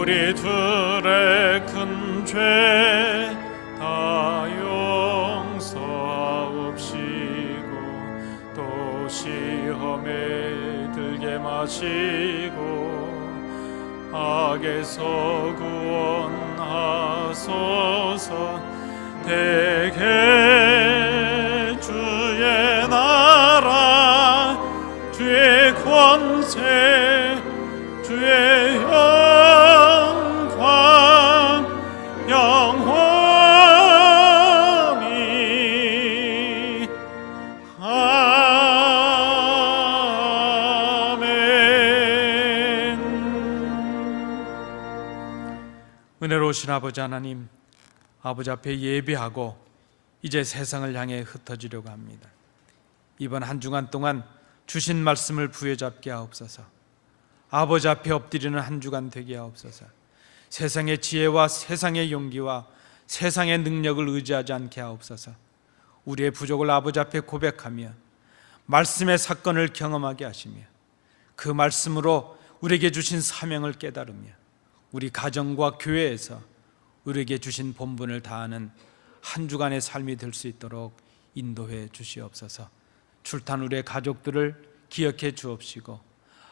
우리들의 큰 죄 다 용서하옵시고 또 시험에 들게 마시고 악에서 구원하소서. 대개 주의 나라 주의 권세 주의 영광 영원히 아멘. 은혜로우신 아버지 하나님, 아버지 앞에 예배하고 이제 세상을 향해 흩어지려고 합니다. 이번 한 주간 동안 주신 말씀을 부여잡게 하옵소서. 아버지 앞에 엎드리는 한 주간 되게 하옵소서. 세상의 지혜와 세상의 용기와 세상의 능력을 의지하지 않게 하옵소서. 우리의 부족을 아버지 앞에 고백하며 말씀의 사건을 경험하게 하시며 그 말씀으로 우리에게 주신 사명을 깨달으며 우리 가정과 교회에서 우리에게 주신 본분을 다하는 한 주간의 삶이 될 수 있도록 인도해 주시옵소서. 출탄 우리의 가족들을 기억해 주옵시고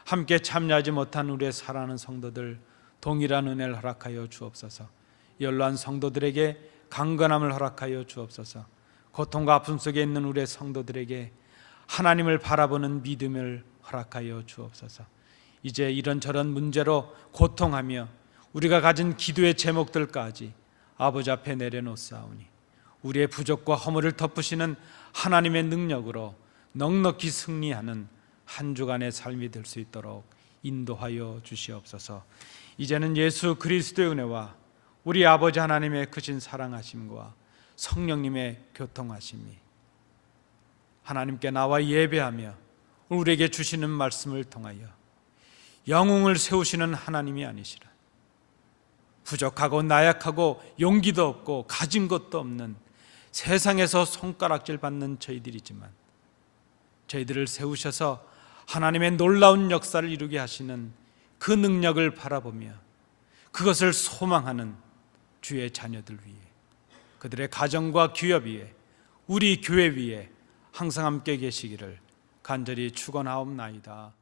함께 참여하지 못한 우리의 사랑하는 성도들 동일한 은혜를 허락하여 주옵소서. 연로한 성도들에게 강건함을 허락하여 주옵소서. 고통과 아픔 속에 있는 우리의 성도들에게 하나님을 바라보는 믿음을 허락하여 주옵소서. 이제 이런저런 문제로 고통하며 우리가 가진 기도의 제목들까지 아버지 앞에 내려놓사오니 우리의 부족과 허물을 덮으시는 하나님의 능력으로 넉넉히 승리하는 한 주간의 삶이 될 수 있도록 인도하여 주시옵소서. 이제는 예수 그리스도의 은혜와 우리 아버지 하나님의 크신 사랑하심과 성령님의 교통하심이 하나님께 나와 예배하며 우리에게 주시는 말씀을 통하여 영웅을 세우시는 하나님이 아니시라. 부족하고 나약하고 용기도 없고 가진 것도 없는 세상에서 손가락질 받는 저희들이지만 저희들을 세우셔서 하나님의 놀라운 역사를 이루게 하시는 그 능력을 바라보며 그것을 소망하는 주의 자녀들 위해 그들의 가정과 기업 위에 우리 교회 위에 항상 함께 계시기를 간절히 축원하옵나이다.